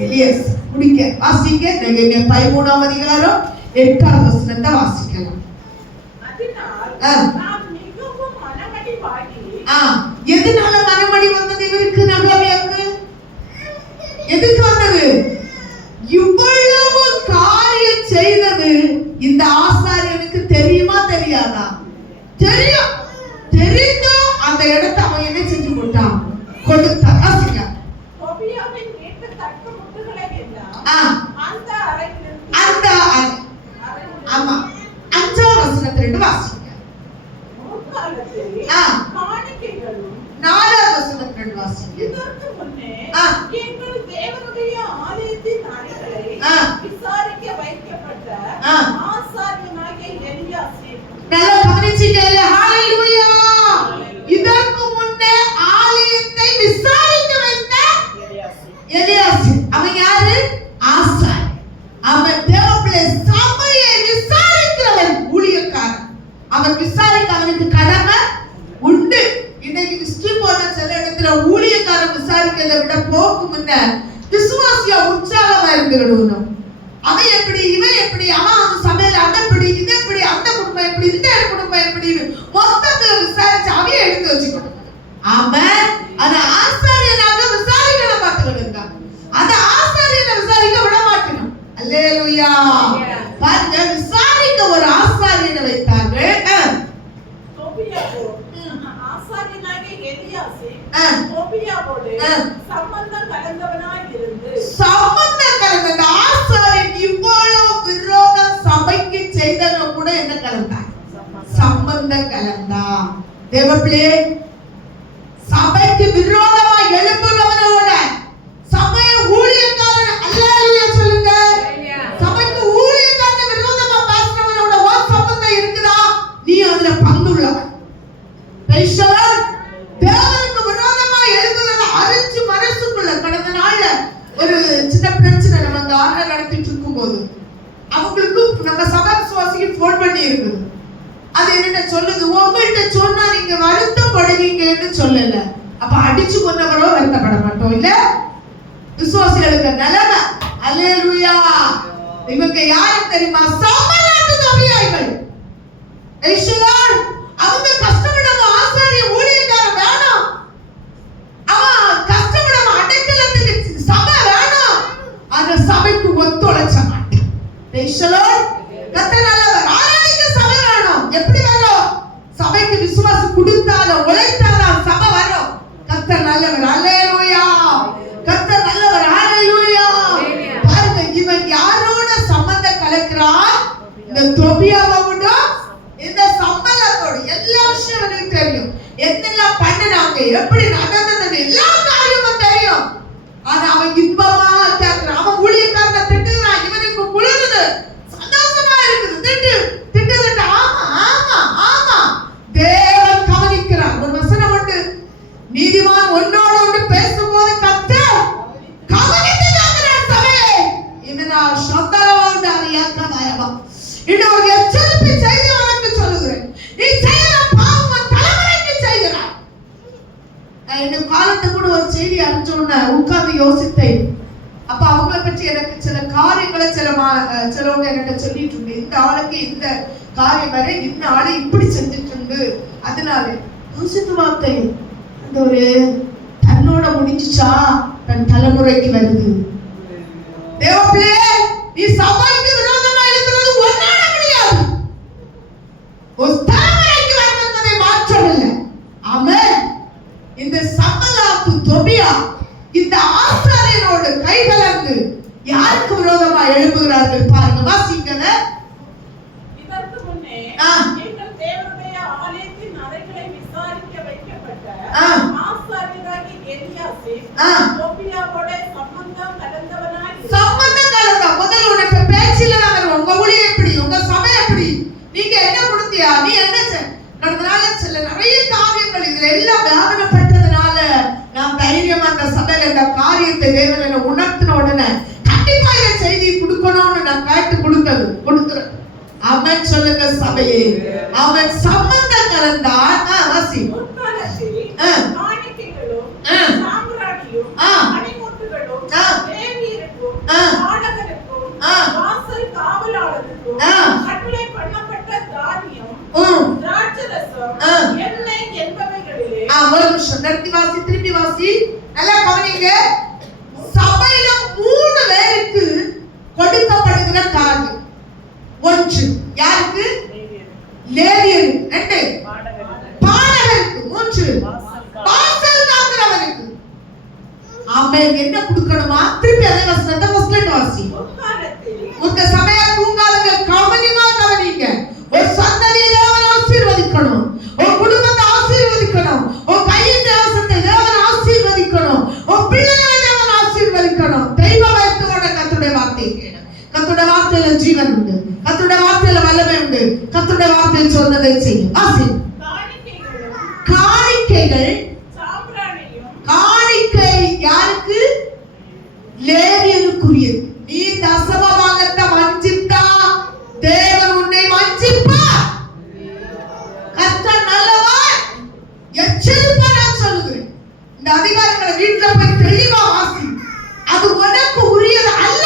எலியாஸ் குடிக்க. வாசிக்க. நெகேமியா 13ஆம் அதிகாரம் 8ஆவது வசனத்தை வாசிக்கலாம். எதனால மனமடி வந்தது இவருக்கு? நெகேமியாவுக்கு எதுக்கு வந்தது? இவ்வளவு காரியம் செய்தது இந்த ஆசாரியனுக்கு தெரியுமா தெரியாதா? தெரியும். தெரிந்தும் அந்த இடத்தை அவன் என்ன செஞ்சு போட்டான்? கொடுத்தான். வாசிக்க. அந்த ஆமா 5ஆம் வசனத்திலிருந்து வாசிங்க. 4ஆம் வசனத்திலிருந்து வாசிங்க. இதற்கு முன்னே எங்கள் தேவனுடைய ஆலயத்தின் அறைகளை விசாரிக்க வைக்கப்பட்ட ஆசாரியனாகிய எலியாசிப். நல்லா கவனிச்சீங்கல்ல? ஹalleluya. இதற்கு முன்னே ஆலயத்தை விசாரிக்க வைத்த எலியாசிப். அவன் யாரு? ஆசாரியன். இருந்துகிடுவோம். அவன் எப்படி, இவன் எப்படி, அவன் சமையல் அதை எப்படி, இது எப்படி, அந்த குடும்பம் எப்படி, இந்த குடும்பம் எப்படின்னு மொத்தத்துல விசாரிச்சு அவைய எடுத்து வச்சுக்கணும். அவன் அந்த ஆசாரியனாக விசாரிக்கணும் பார்த்துக்கிட்டு அந்த ஆசாரியனை விசாரிக்க விட மாட்டேன். அல்லேலூயா. பாருங்க, விசாரிக்க ஒரு ஆசாரியனை வைத்தார்கள். சம்பந்தம் கலந்தவனாய் இருந்து ஆசாரியன் இவ்வளவு விரோதம் சபைக்கு செய்தவன் கூட என்ன கலந்தான்? சம்பந்தம் கலந்தான். தேவப்பிள்ளை, சபைக்கு விரோதமா எழுப்புறவனோட சபைய ஊழியக்காரன், அல்லேலூயா சொல்லுங்க, சபைக்கு ஊழியக்காரன் விரோதமா பேசுறவனோட ஒரு சம்பந்தம் இருக்குதா? நீ அதுல பங்குள்ளவன். தேவனுக்கு விரோதமா எழுதுறத அறிஞ்சு மனசுக்குள்ள கடந்த நாள்ல ஒரு சின்ன பிரச்சனை நம்ம அந்த ஆர்டர் நடத்திட்டு இருக்கும் போது அவங்களுக்கு நம்ம சபை விசுவாசிக்கு போன் பண்ணி இருக்குது. அது என்ன சொல்லுது? உங்கள்கிட்ட சொன்னா நீங்க வருத்தப்படுவீங்கன்னு சொல்லல. அப்ப அடிச்சு கொண்டவரோ வருத்தப்பட மாட்டோம் இல்ல? விசுவாசிகளுக்கு நிலைமை. அல்லேலூயா. இவங்க யாரு தெரியுமா? சம்பளத்து தொழிலாளிகள். அவங்க கஷ்டப்படாம ஆசாரிய ஊழியக்காரன் வேணும், அவன் கஷ்டப்படாம அடைக்கலத்துக்கு சபை வேணும். அந்த சபைக்கு ஒத்துழைச்ச மாட்டேன். கர்த்தர் நல்லவர். ஆராதிக்க சபை வேணும். எப்படி வரும்? சபைக்கு விசுவாசம் கொடுத்தாலும் உழைத்தாலும் சபை வரும். கர்த்தர் நல்லவர். அல்லேலூயா. கர்த்தர் நல்லவர். அல்லேலூயா. பாருங்க, இவன் யாரோட சம்பந்தம் கலக்கிறான்? இந்த தொபியாவோட, இந்த சம்பளத்தோட. எல்லா விஷயம் எனக்கு தெரியும், என்னெல்லாம் பண்ணினாங்க, எப்படி நடந்தது, எல்லா காரியமும் தெரியும். ஆனா அவன் இன்பமா கேட்கிறான். அவன் ஊழியக்காரனை திட்டுறான். இவனுக்கு குளிருது, சந்தோஷமா இருக்குது. திட்டு ஆமா ஆமா ஆமா. தேவன் கவனிக்கிறார். ஒரு வசனம் உண்டு, நீதிமான் ஒன்னோடு ஒன்று பேசும்போது கர்த்தர் கவனித்து கேட்கிறார். சபையே, இதனால் சந்தரவாண்ட அறியாத வரவா இன்னொரு எச்சரிப்பு செய்தி உனக்கு சொல்லுகிறேன். நீ செய்யற பாவம் தலைமுறைக்கு செய்கிறாய். இந்த காலத்தை கூட ஒரு செய்தி அறிஞ்சோன்னு உட்கார்ந்து யோசித்தேன். அப்ப அவங்கள பற்றி எனக்கு சில காரியங்களை சிலவங்க என்கிட்ட சொல்லிட்டு இருந்து, இந்த ஆளுக்கு இந்த காரியம் வரை இந்த ஆளு இப்படி செஞ்சுட்டு இருந்து, அதனால யோசித்து வார்த்தை அந்த ஒரு தன்னோட முடிஞ்சுச்சா தன் தலைமுறைக்கு வருது. தேவப்பிள்ளை, நீ சபைக்கு விரோதமா இருக்கிறது ஒன்னால முடியாது. ஒரு தலைமுறைக்கு வரும் என்பதை மாற்றவில்லை. ஆமென். இந்த சம்பலாத்து தொபியா இந்த ஆசாரியனோடு கைகலந்து யாருக்கு விரோதமா எழுப்புகிறார்கள் பாருங்க. வாசிக்கங்க. இதற்கு முன்னே எங்கள் தேவனுடைய ஆலயத்தின் அறைகளை விசாரிக்க வைக்கப்பட்ட ஆசாரியனாகிய எலியாசிப் தொபியாவோட சம்பந்தம் கலந்தவனாய். சம்பந்தம் கலந்த முதல்ல உனக்கு பேச்சில வரும். உங்க ஊழியம் எப்படி, உங்க சபை எப்படி, நீங்க என்ன கொடுத்தியா, நீ என்ன கடந்தனால சில நிறைய காரியங்கள் இதுல எல்லாம் வியாபனப்பட்டதுனால நான் தைரியமா அந்த சபையில இந்த காரியத்தை தேவன் என்ன உணர்த்தின உடனே கண்டிப்பா இந்த செய்தி கொடுக்கணும்னு நான் கேட்டு கொடுக்கிறேன். அவன் சொல்லுங்க சபையே, அவன் சம்பந்தம் கலந்தான். வாசி. காணிக்கைகளும் சாம்பிராணியும் மணிமுட்டுகளும் தேவீருக்கும் ஆடகருக்கும் வாசல் காவலாளருக்கும் கட்டளை பண்ணப்பட்ட தானியம் திராட்சரசம் எண்ணெய் என்பவைகளிலே. ஒரு நிமிஷம் நிறுத்தி வாசி, திருப்பி வாசி, நல்லா கவனிங்க. சபையில 3 பேருக்கு கொடுக்கப்படுகிற காரியம். 1 யாருக்கு? லேவியர். 2 பாடகருக்கு. 3 வாசல் காக்கிறவனுக்கு. அவன் என்ன கொடுக்கணுமா? திருப்பி அதே வசனத்தை ஃபர்ஸ்ட்ல வாசி. உங்க சபையா தூங்காதங்க, கவனிமா கவனிங்க. ஒரு சந்ததியை தேவன் ஆசீர்வதிக்கணும், ஒரு குடும்பத்தை ஆசீர்வதிக்கணும், ஒரு கையின் தேவசத்தை தேவன் ஆசீர்வதிக்கணும், ஒரு பிள்ளைகளை தேவன் ஆசீர்வதிக்கணும். தெய்வ பயத்தோட கர்த்தருடைய வார்த்தையை கேளு. கர்த்தருடைய வார்த்தையில ஜீவன் உண்டு, கர்த்தருடைய வார்த்தையில வல்லமை உண்டு, கர்த்தருடைய வார்த்தையை சொன்னதை செய்யும். வாசி. காணிக்கைகள் காணிக்கை யாருக்கு? லேவியருக்குரியது. நீ தசமபாகத்தை வஞ்சித்தா தேவன் உன்னை வஞ்சிப்பார். கர்த்தர் நல்லவர். எச்சரிப்பா நான் சொல்லுகிறேன். இந்த அதிகாரங்களை வீட்டுல போய் தெளிவா வாசி. அது உனக்கு உரியது அல்ல.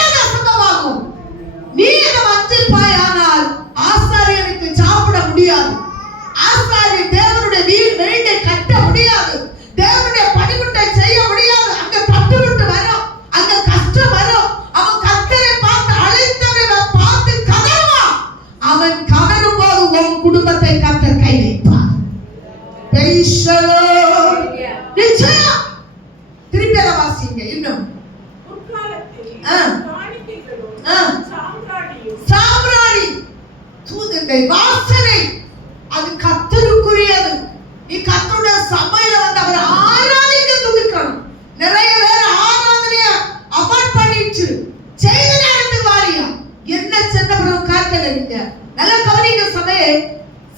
சாம்பிராணி தூதுகை வாசனை அது கர்த்தருக்குரியது. நீ கர்த்தருடைய சபையில வந்து அவரை ஆராதிக்க துதிக்கணும். நிறைய பேர் ஆராதனைய அவாய்ட் பண்ணிட்டு செய்த நேரத்துக்கு வாரியா என்ன சென்னபுரம் காக்கல. நீங்க நல்ல கவனிங்க சபையே,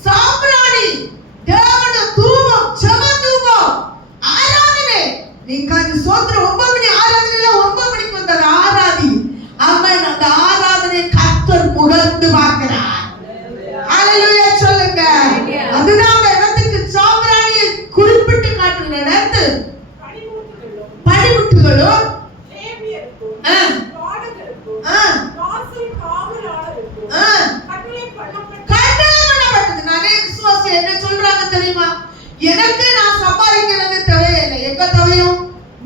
சாம்பிராணி தேவனுடைய தூபம், ஜெப தூபம், ஆராதனை. நீங்க அது சோத்திர 9 மணி ஆராதனையில 9 மணிக்கு வந்தது ஆராதி. ஆமென். அந்த ஆராதனை கர்த்தர் முகர்ந்து பார்க்கிறார். ஹalleluya சொல்லுங்க. அதுதான் அந்த இடத்துக்கு சாம்பிராணியை குறிப்பிட்டு காட்டுற இடத்து பணிமுட்டுகளும் லேவியருக்கும் பாடகருக்கும் வாசல் காவலாளருக்கும் கட்டளை பண்ணப்பட்டது. நிறைய விசுவாசி என்ன சொல்றாங்க தெரியுமா? எனக்கு நான் சம்பாதிக்கிறது தேவையில்லை. எங்க தேவையும்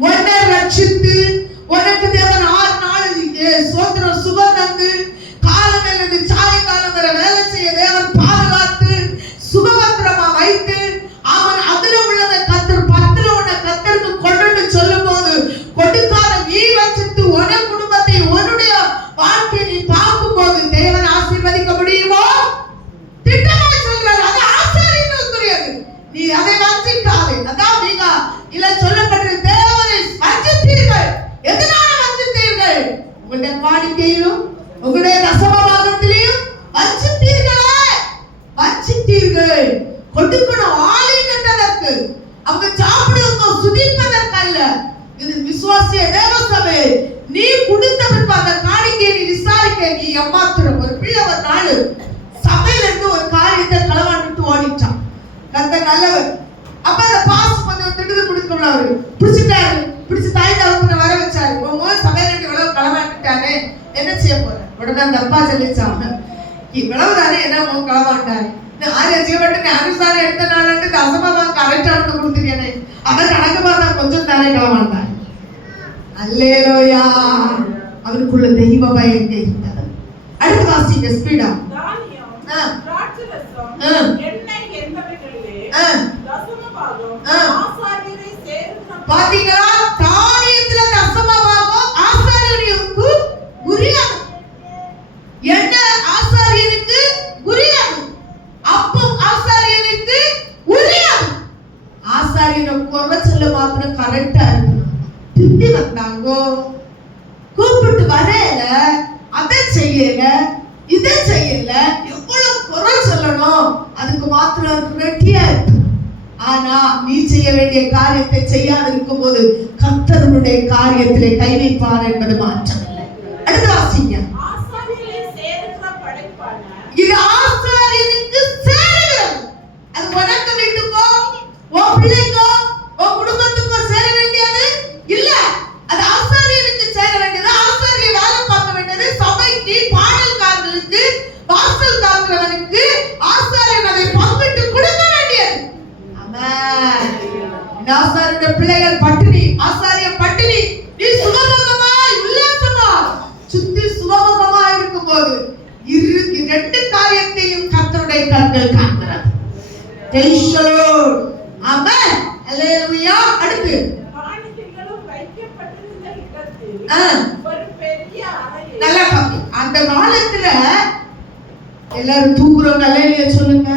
உன்னை ரட்சித்து உனக்கு தேவன் 6 நாள் சோத்திரம் சுகம் தந்து காலமிலிருந்து சாயங்காலம் வரை வேலை செய்ய தேவன் பாதுகாத்து சுகபத்திரமா வைத்து அவன் அதுல உள்ளதை கத்தர் 10ல உன்னை கத்தருக்கு கொண்டு சொல்லும் போது கொடுக்காத நீ வச்சிட்டு உன குடும்பத்தை உன்னுடைய வாழ்க்கையை நீ பார்க்கும் போது தேவன் ஆசீர்வதிக்க முடியுமோ? திட்டமாக சொல்றாரு. அது ஆசாரியனுக்குரியது. நீ அதை வஞ்சிக்காதே. அதான் நீங்க இல்ல சொல்லப்பட்ட தேவனை வஞ்சித்தீர்கள். எதனால வஞ்சித்தீர்கள்? உங்களுடைய காணிக்கையிலும் உங்களுடைய தசமபாகத்திலும் வஞ்சித்தீர்கள். கொடுக்கணும் ஆலயத்திற்கு, அவங்க சாப்பிடுவதற்கு சுதிப்பதற்கல்ல. இது விசுவாசிய தேவசபை. நீ கொடுத்த பின்பு அந்த காணிக்கையை நீ விசாரிக்க நீ ஏமாத்திரம். ஒரு பிள்ளை ஒரு நாள் சபையில இருந்து ஒரு காரியத்தை களவாண்டுட்டு ஓடிட்டான். கர்த்தர் நல்லவர். அப்ப அந்த பாஸ் கொஞ்சம் திட்டு கொடுக்கணும். அவரு பிடிச்சிட்டாரு. பிடிச்சு தாய் தகப்பனை வர வச்சாரு. உன் சபையில இருந்து இவ்வளவு களவாண்டுட்டானே, என்ன செய்ய போற? உடனே அந்த அப்பா சொல்லிச்சாங்க, இவ்வளவு தானே என்ன உன் களவாண்டாரு, ஜீவட்டு அனுசாரம் எடுத்த நாள் தசமா கரெக்டானது கொடுத்துருக்கேனே, அவன் கணக்கு பார்த்தா கொஞ்சம் தானே களவாண்டாரு. அல்லேலூயா. அவருக்குள்ள தெய்வ பயம் இருந்தது. அடுத்து வாசிங்க ஸ்பீடா. பாத்தீங்களா? தானியத்துல தசமபாகம் ஆசாரியனுக்கு உரியது. என்ன ஆசாரியனுக்கு உரியது? அப்பம் ஆசாரியனுக்கு உரியது. ஆசாரியனை குறை சொல்ல மாத்திரம் கரெக்டா இருக்கு. திட்டி வந்தாங்கோ, கூப்பிட்டு வரையில, அதை செய்யல, இதை செய்யல, எவ்வளவு குறை சொல்லணும் அதுக்கு மாத்திரம் ரெட்டியா இருக்கு. ஆனா நீ செய்ய வேண்டிய காரியத்தை செய்யாது இருக்கும் போது கர்த்தருடைய காரியத்திலே கை வைப்பார் என்பது மாற்றமில்லை. அடுத்து வாசிங்க. இது ஆசாரியனுக்கு சேருகிறது. அது உனக்கு வீட்டுக்கோ உன் பிள்ளைக்கோ உன் குடும்பத்துக்கோ சேர வேண்டியது இல்ல. அது ஆசாரியனுக்கு சேர வேண்டியது. ஆசாரியர் வேலை பார்க்க வேண்டியது சபைக்கு, பாடல்காரர்களுக்கு, வாசல் காக்கிறவனுக்கு ஆசாரியன் அதை பங்கிட்டு கொடுக்க வேண்டியது. ஆமென். ஆசாரிய பிள்ளைகள் பட்டினி, ஆசாரிய பட்டினி, நீ சுகமுகமா உல்லாசமா சுத்தி சுகமுகமா இருக்கும் போது இரண்டு காரியத்தையும் கர்த்தருடைய கண்கள் காண்கிறது. ஆமென். அல்லேலூயா. அடுத்து காணிக்கைகளும் வைக்கப்பட்டிருந்த இடத்தில் ஒரு பெரிய அறை. நல்லா பாருங்க. அந்த காலத்துல எல்லாரும் தூங்குறவங்க அல்லேலூயா சொல்லுங்க.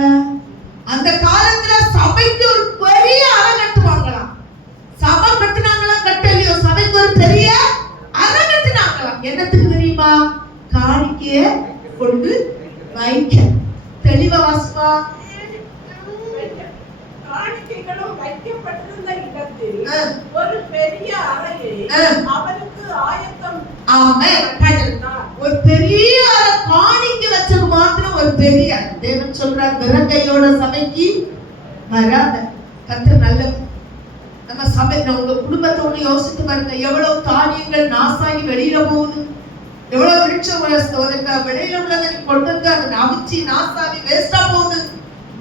அந்த காலத்துல சபைக்கு ஒரு பெரிய அறை கட்டுவாங்களாம். சபை கட்டுனாங்களா கட்டலையோ, சபைக்கு ஒரு பெரிய அறை கட்டுனாங்களாம். என்னத்துக்கு தெரியுமா? காணிக்கைய கொண்டு வைக்க. தெளிவா வாசிப்பா. காணிக்கைகளும் வைக்கப்பட்டிருந்த இடத்தில் ஒரு பெரிய அறையை அவனுக்கு ஆயத்தம். ஆமென். ஒரு பெரிய அறை காணிக்கை வச்சது மாத்திரம் ஒரு பெரிய. தேவன் சொல்றார், வெறுங்கையோட சபைக்கு வராத. கர்த்தர் நல்லவர். நம்ம சபை, உங்க குடும்பத்தோட யோசித்து பாருங்க. எவ்வளவு தானியங்கள் நாசாகி வெளியில போகுது. எவ்வளவு விருட்சம் வெளியில உள்ளதை கொண்டு வந்து அதை அவிச்சு நாசாகி வேஸ்டா போகுது.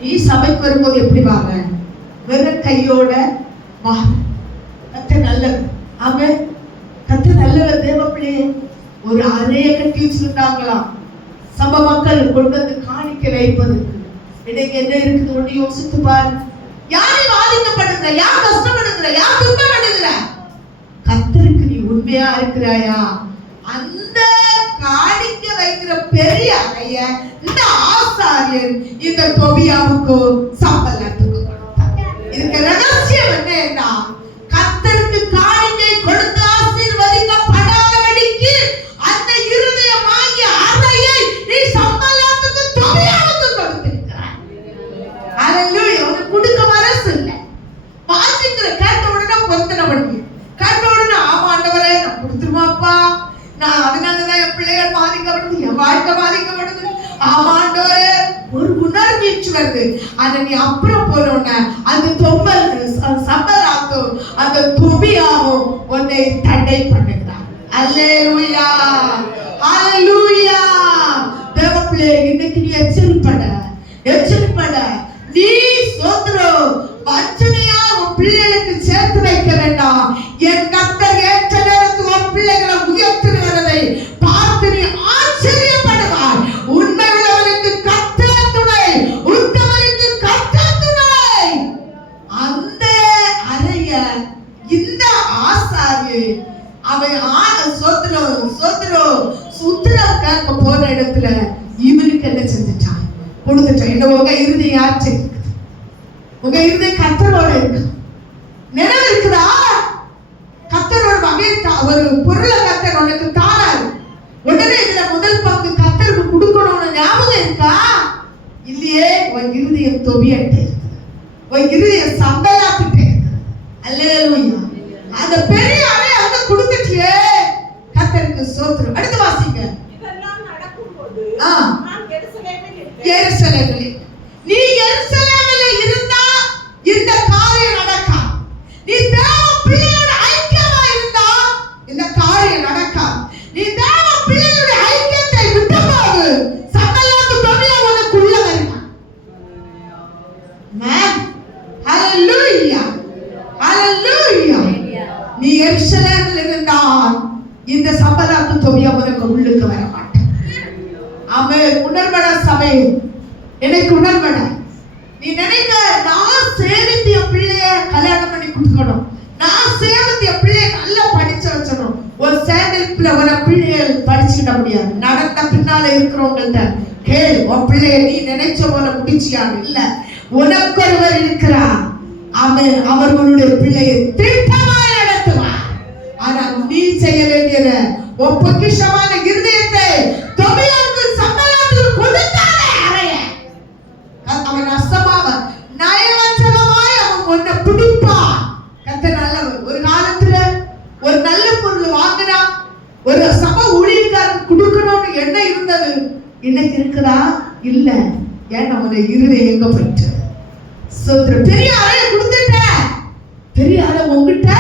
நீ சபைக்கு வரும்போது எப்படி வாங்க? வெறும் கையோட வா. கர்த்தர் நல்லவர். ஆமென். கர்த்தர் நல்லவர். தேவ பிள்ளையே, ஒரு அறையை கட்டி வச்சிருந்தாங்களாம் சபை மக்கள் கொண்டு வந்து காணிக்கை வைப்பதற்கு. இன்னைக்கு என்ன இருக்குது ஒண்ணு யோசித்து பாரு. யாரை பாதிக்கப்படுகிற, யார் கஷ்டப்படுகிற, யார் துன்பப்படுகிற? கர்த்தருக்கு நீ உண்மையா இருக்கிறாயா? அந்த காணி என்கிற பெரிய அறைய இந்த ஆசாரியன் இந்த தொபியாவுக்கு சம்பளத்துக்கு கொடுத்தார். இதுக்கு ரகசியம் என்னன்னா, கர்த்தருக்கு காணிக்கை கொடுத்து ஆசீர்வதிக்கப்படாதபடிக்கு அந்த இருதயமாகிய அறையை நீ சம்பளத்துக்கு தொபியாவுக்கு கொடுத்திருக்கிறாய். ஹalleluya. உனக்கு கொடுக்க மனசு இல்ல. வாசிக்கிற கேட்ட உடனே பொருத்தனை பண்ணி கேட்ட உடனே ஆமா ஆண்டவரே நான் கொடுத்துருமாப்பா, நான் அதனாலதான் என் பிள்ளைகள் பாதிக்கப்படுது, என் வாழ்க்கை பாதிக்கப்படுது, ஆமா ஆண்டவரே ஒரு உணர்வீச்சு வருது. அதை நீ அப்புறம் போனோன்னு அந்த சம்பளாத்தும் அந்த தொபியாவும் உன்னை தடை பண்ணுகிறார். அல்லேலூயா அல்லேலூயா. தேவப்பிள்ளை இன்னைக்கு நீ எச்சரிப்பட நீ சோதரம் வஞ்சனையா உன் பிள்ளைகளுக்கு சேர்த்து வைக்க வேண்டாம். என் கர்த்தர் ஏற்ற நேரத்தில் உன் பிள்ளைகளை உயர்த்துகிறதை பார்த்து நீ ஆச்சரியப்படுவாய். உண்மை உள்ளவனுக்கு கர்த்தர் துணை, உத்தமனுக்கு கர்த்தர் துணை. அந்த அறைய இந்த ஆசாரி அவன் உத்தரவு கேட்க போன இடத்துல இவனுக்கு என்ன செஞ்சுட்டான்? கொடுத்துட்டான். என்ன உங்க இறுதி ஆச்சு? உங்க இறுதி கர்த்தரோட இருக்கு. நினைவு இருக்குதா? கர்த்தரோட வகை ஒரு பொருளை கர்த்தர் உனக்கு தாராரு. உடனே இதுல முதல் பங்கு கர்த்தருக்கு கொடுக்கணும்னு ஞாபகம் இருக்கா? இல்லையே. உன் இருதயம் தொபியாட்டே இருக்கு, உன் இருதயம் சம்பளாக்கிட்டே இருக்கு. அல்லேலூயா. அந்த பெரிய அறை அங்க கொடுத்துட்டியே, கர்த்தருக்கு ஸ்தோத்திரம். அடுத்து வாசிங்க. இதெல்லாம் நடக்கும்போது நான் எருசலேமில் நீ எருசலேமில் இருந்தா இந்த காரியம் நடக்காது. நீ தேவ பிள்ளையோட ஐக்கியமா இருந்தா இந்த காரியம் நடக்காது. நீ தேவ பிள்ளையோட ஐக்கியத்தை விட்டபோது சகலத்து தொபியா உனக்குள்ள வருவான். மேம் ஹalleluya ஹalleluya. நீ எருசலேமில் இருந்தால் இந்த சம்பளத்து தொபியா உனக்கு உள்ளுக்கு வர மாட்டான். ஆமென். உணர்வட சபை எனக்கு உணர்வட. நீ நினைக்க நான் சேவித்திய பிள்ளைய கல்யாணம் பண்ணி கொடுக்கணும், நான் சேவித்திய பிள்ளைய நல்லா படிச்சு வச்சணும். ஒரு சேமிப்புல ஒரு பிள்ளைய படிச்சுக்கிட முடியாது. நடந்த பின்னால இருக்கிறவங்கள்ட்ட கேள், உன் பிள்ளைய நீ நினைச்ச போல முடிச்சியான்னு இல்ல. உனக்கு ஒருவர் இருக்கிறார். அவன் அவர்களுடைய பிள்ளையை திட்டமாய் நடத்துவார். ஆனா நீ செய்ய வேண்டியது உன் பொக்கிஷமான இருதயத்தை தொபியாவுக்கு சம்பளத்துக்கு கொடுக்காதே அறைய. அவன் அசமாவ நயவஞ்சகமாய் அவன் உன்னை பிடிப்பான். கர்த்தர் நல்லவர். ஒரு காலத்துல ஒரு நல்ல பொருள் வாங்கினா ஒரு சபை ஊழியக்காரன் கொடுக்கணும்னு என்ன இருந்தது, இன்னைக்கு இருக்குதா? இல்ல. ஏன் நம்முடைய இருதயம் எங்க போயிட்டு? பெரிய அறைய கொடுத்துட்ட, பெரிய அறை உங்ககிட்ட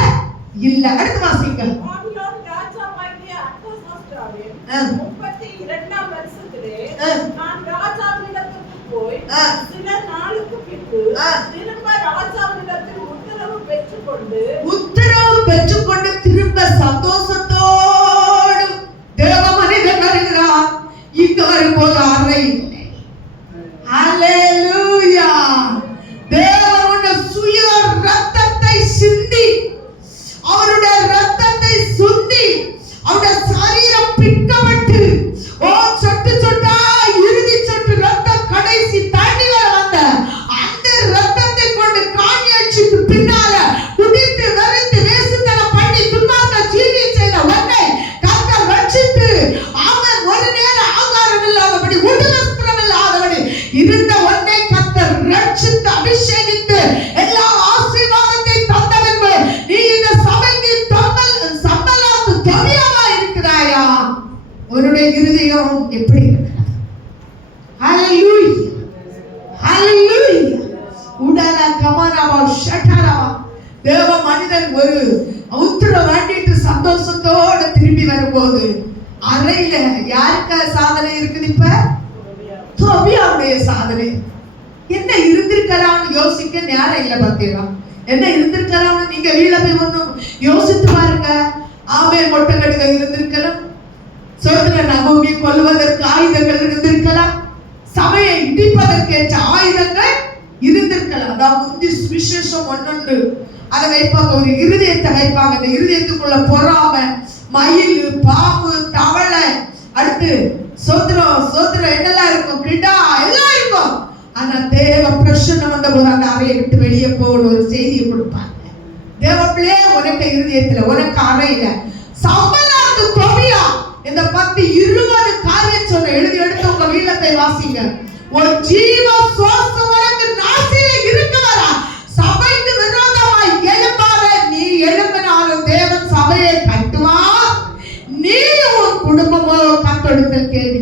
இல்ல. அடுத்து வாசிங்க. பாபிலோன் ராஜாவாகிய அர்தசஷ்டாவின் 32ஆம் வருஷத்திலே நான் ராஜாவினிடத்துக்கு போய் சில நாளுக்கு பின்பு திரும்ப ராஜாவினிடத்தில் உத்தரவு பெற்றுக்கொண்டு திரும்ப சந்தோஷத்தோடு தேவ மனிதன் வருகிறார். இங்க வரும்போது அறை இல்லை. ஹalleluya. தேவனுடைய சுய ரத்தத்தை சிந்தி, அவருடைய ரத்தத்தை சுந்தி, அவருடைய சரீரம் பிக்கப்பட்டு சொட்டு சொட்டா இறுதி சொட்டு ரத்தம் கடைசி தண்ணீர் வந்த அந்த ரத்தத்தை கொண்டு காணியாட்சிக்கு பின்னால குடித்து வெறுத்து வேசுத்தனம் பண்ணி துன்மார்க்க ஜீவி செய்த ஒன்றை கர்த்தர் ரட்சித்து அவன் ஒரு நேர ஆகாரம் இல்லாதபடி உடவஸ்திரம் இல்லாதபடி இருந்த ஒன்றை கர்த்தர் ரட்சித்து அபிஷேகித்து எல்லா ஆசீர்வாதத்தை தந்தவென்பு நீ இந்த சபைக்கு சம்பளாத்து தொபியாவா இருக்கிறாயா? உன்னுடைய இருதயம் எப்படி இருக்கிறது? ஹalleluya ஹalleluya. உடல கமனவா ஷட்டரவா. தேவ மனிதன் ஒரு உத்தரவு வேண்டிட்டு சந்தோஷத்தோட திரும்பி வரும்போது அறையில யாருக்கு சாதனை இருக்குது? இப்ப தொபியாவுடைய சாதனை. என்ன இருந்திருக்கலாம்னு யோசிக்க நேரம் இல்லை. பார்த்தீங்களா என்ன இருந்திருக்கலாம்னு நீங்க வீட்டுல போய் ஒன்றும் யோசித்து பாருங்க. ஆமே மொட்டை கடிதம் இருந்திருக்கலாம், சோதனை நகோமி கொல்வதற்கு ஆயுதங்கள் இருந்திருக்கலாம், சபையை இடிப்பதற்கேற்ற ஆயுதங்கள் இருந்திருக்கலாம். அதாவது விசேஷம் ஒன்னொன்று அதை வைப்பாங்க, ஒரு இருதயத்தை வைப்பாங்க. அந்த இருதயத்துக்குள்ள பொறாம, மயில், பாம்பு, தவளை, அடுத்து சோத்திரம் சோத்திரம் என்னெல்லாம் இருக்கும், கிடா எல்லாம் இருக்கும். ஆனா தேவ பிரசன்னம் வந்த போது அந்த அறையை விட்டு வெளியே போகணும் ஒரு செய்தியை கொடுப்பாங்க. தேவ பிள்ளையே, உனக்கு இருதயத்துல, உனக்கு அறையில சம்பலாத்து தொபியா இந்த 10-20 காரியம் சொன்ன எழுதி எடுத்து உங்க வீலத்தை வாசிங்க. ஒரு ஜீவ சுவாசம் உனக்கு நாசியில இருக்கு வரா. சபைக்கு விரோதமாய் எழுப்பாத. நீ எழுப்பினாலும் தேவன் சபையை கட்டுவா. நீ உன் குடும்பமோ கத்தெடுத்தல் கேள்வி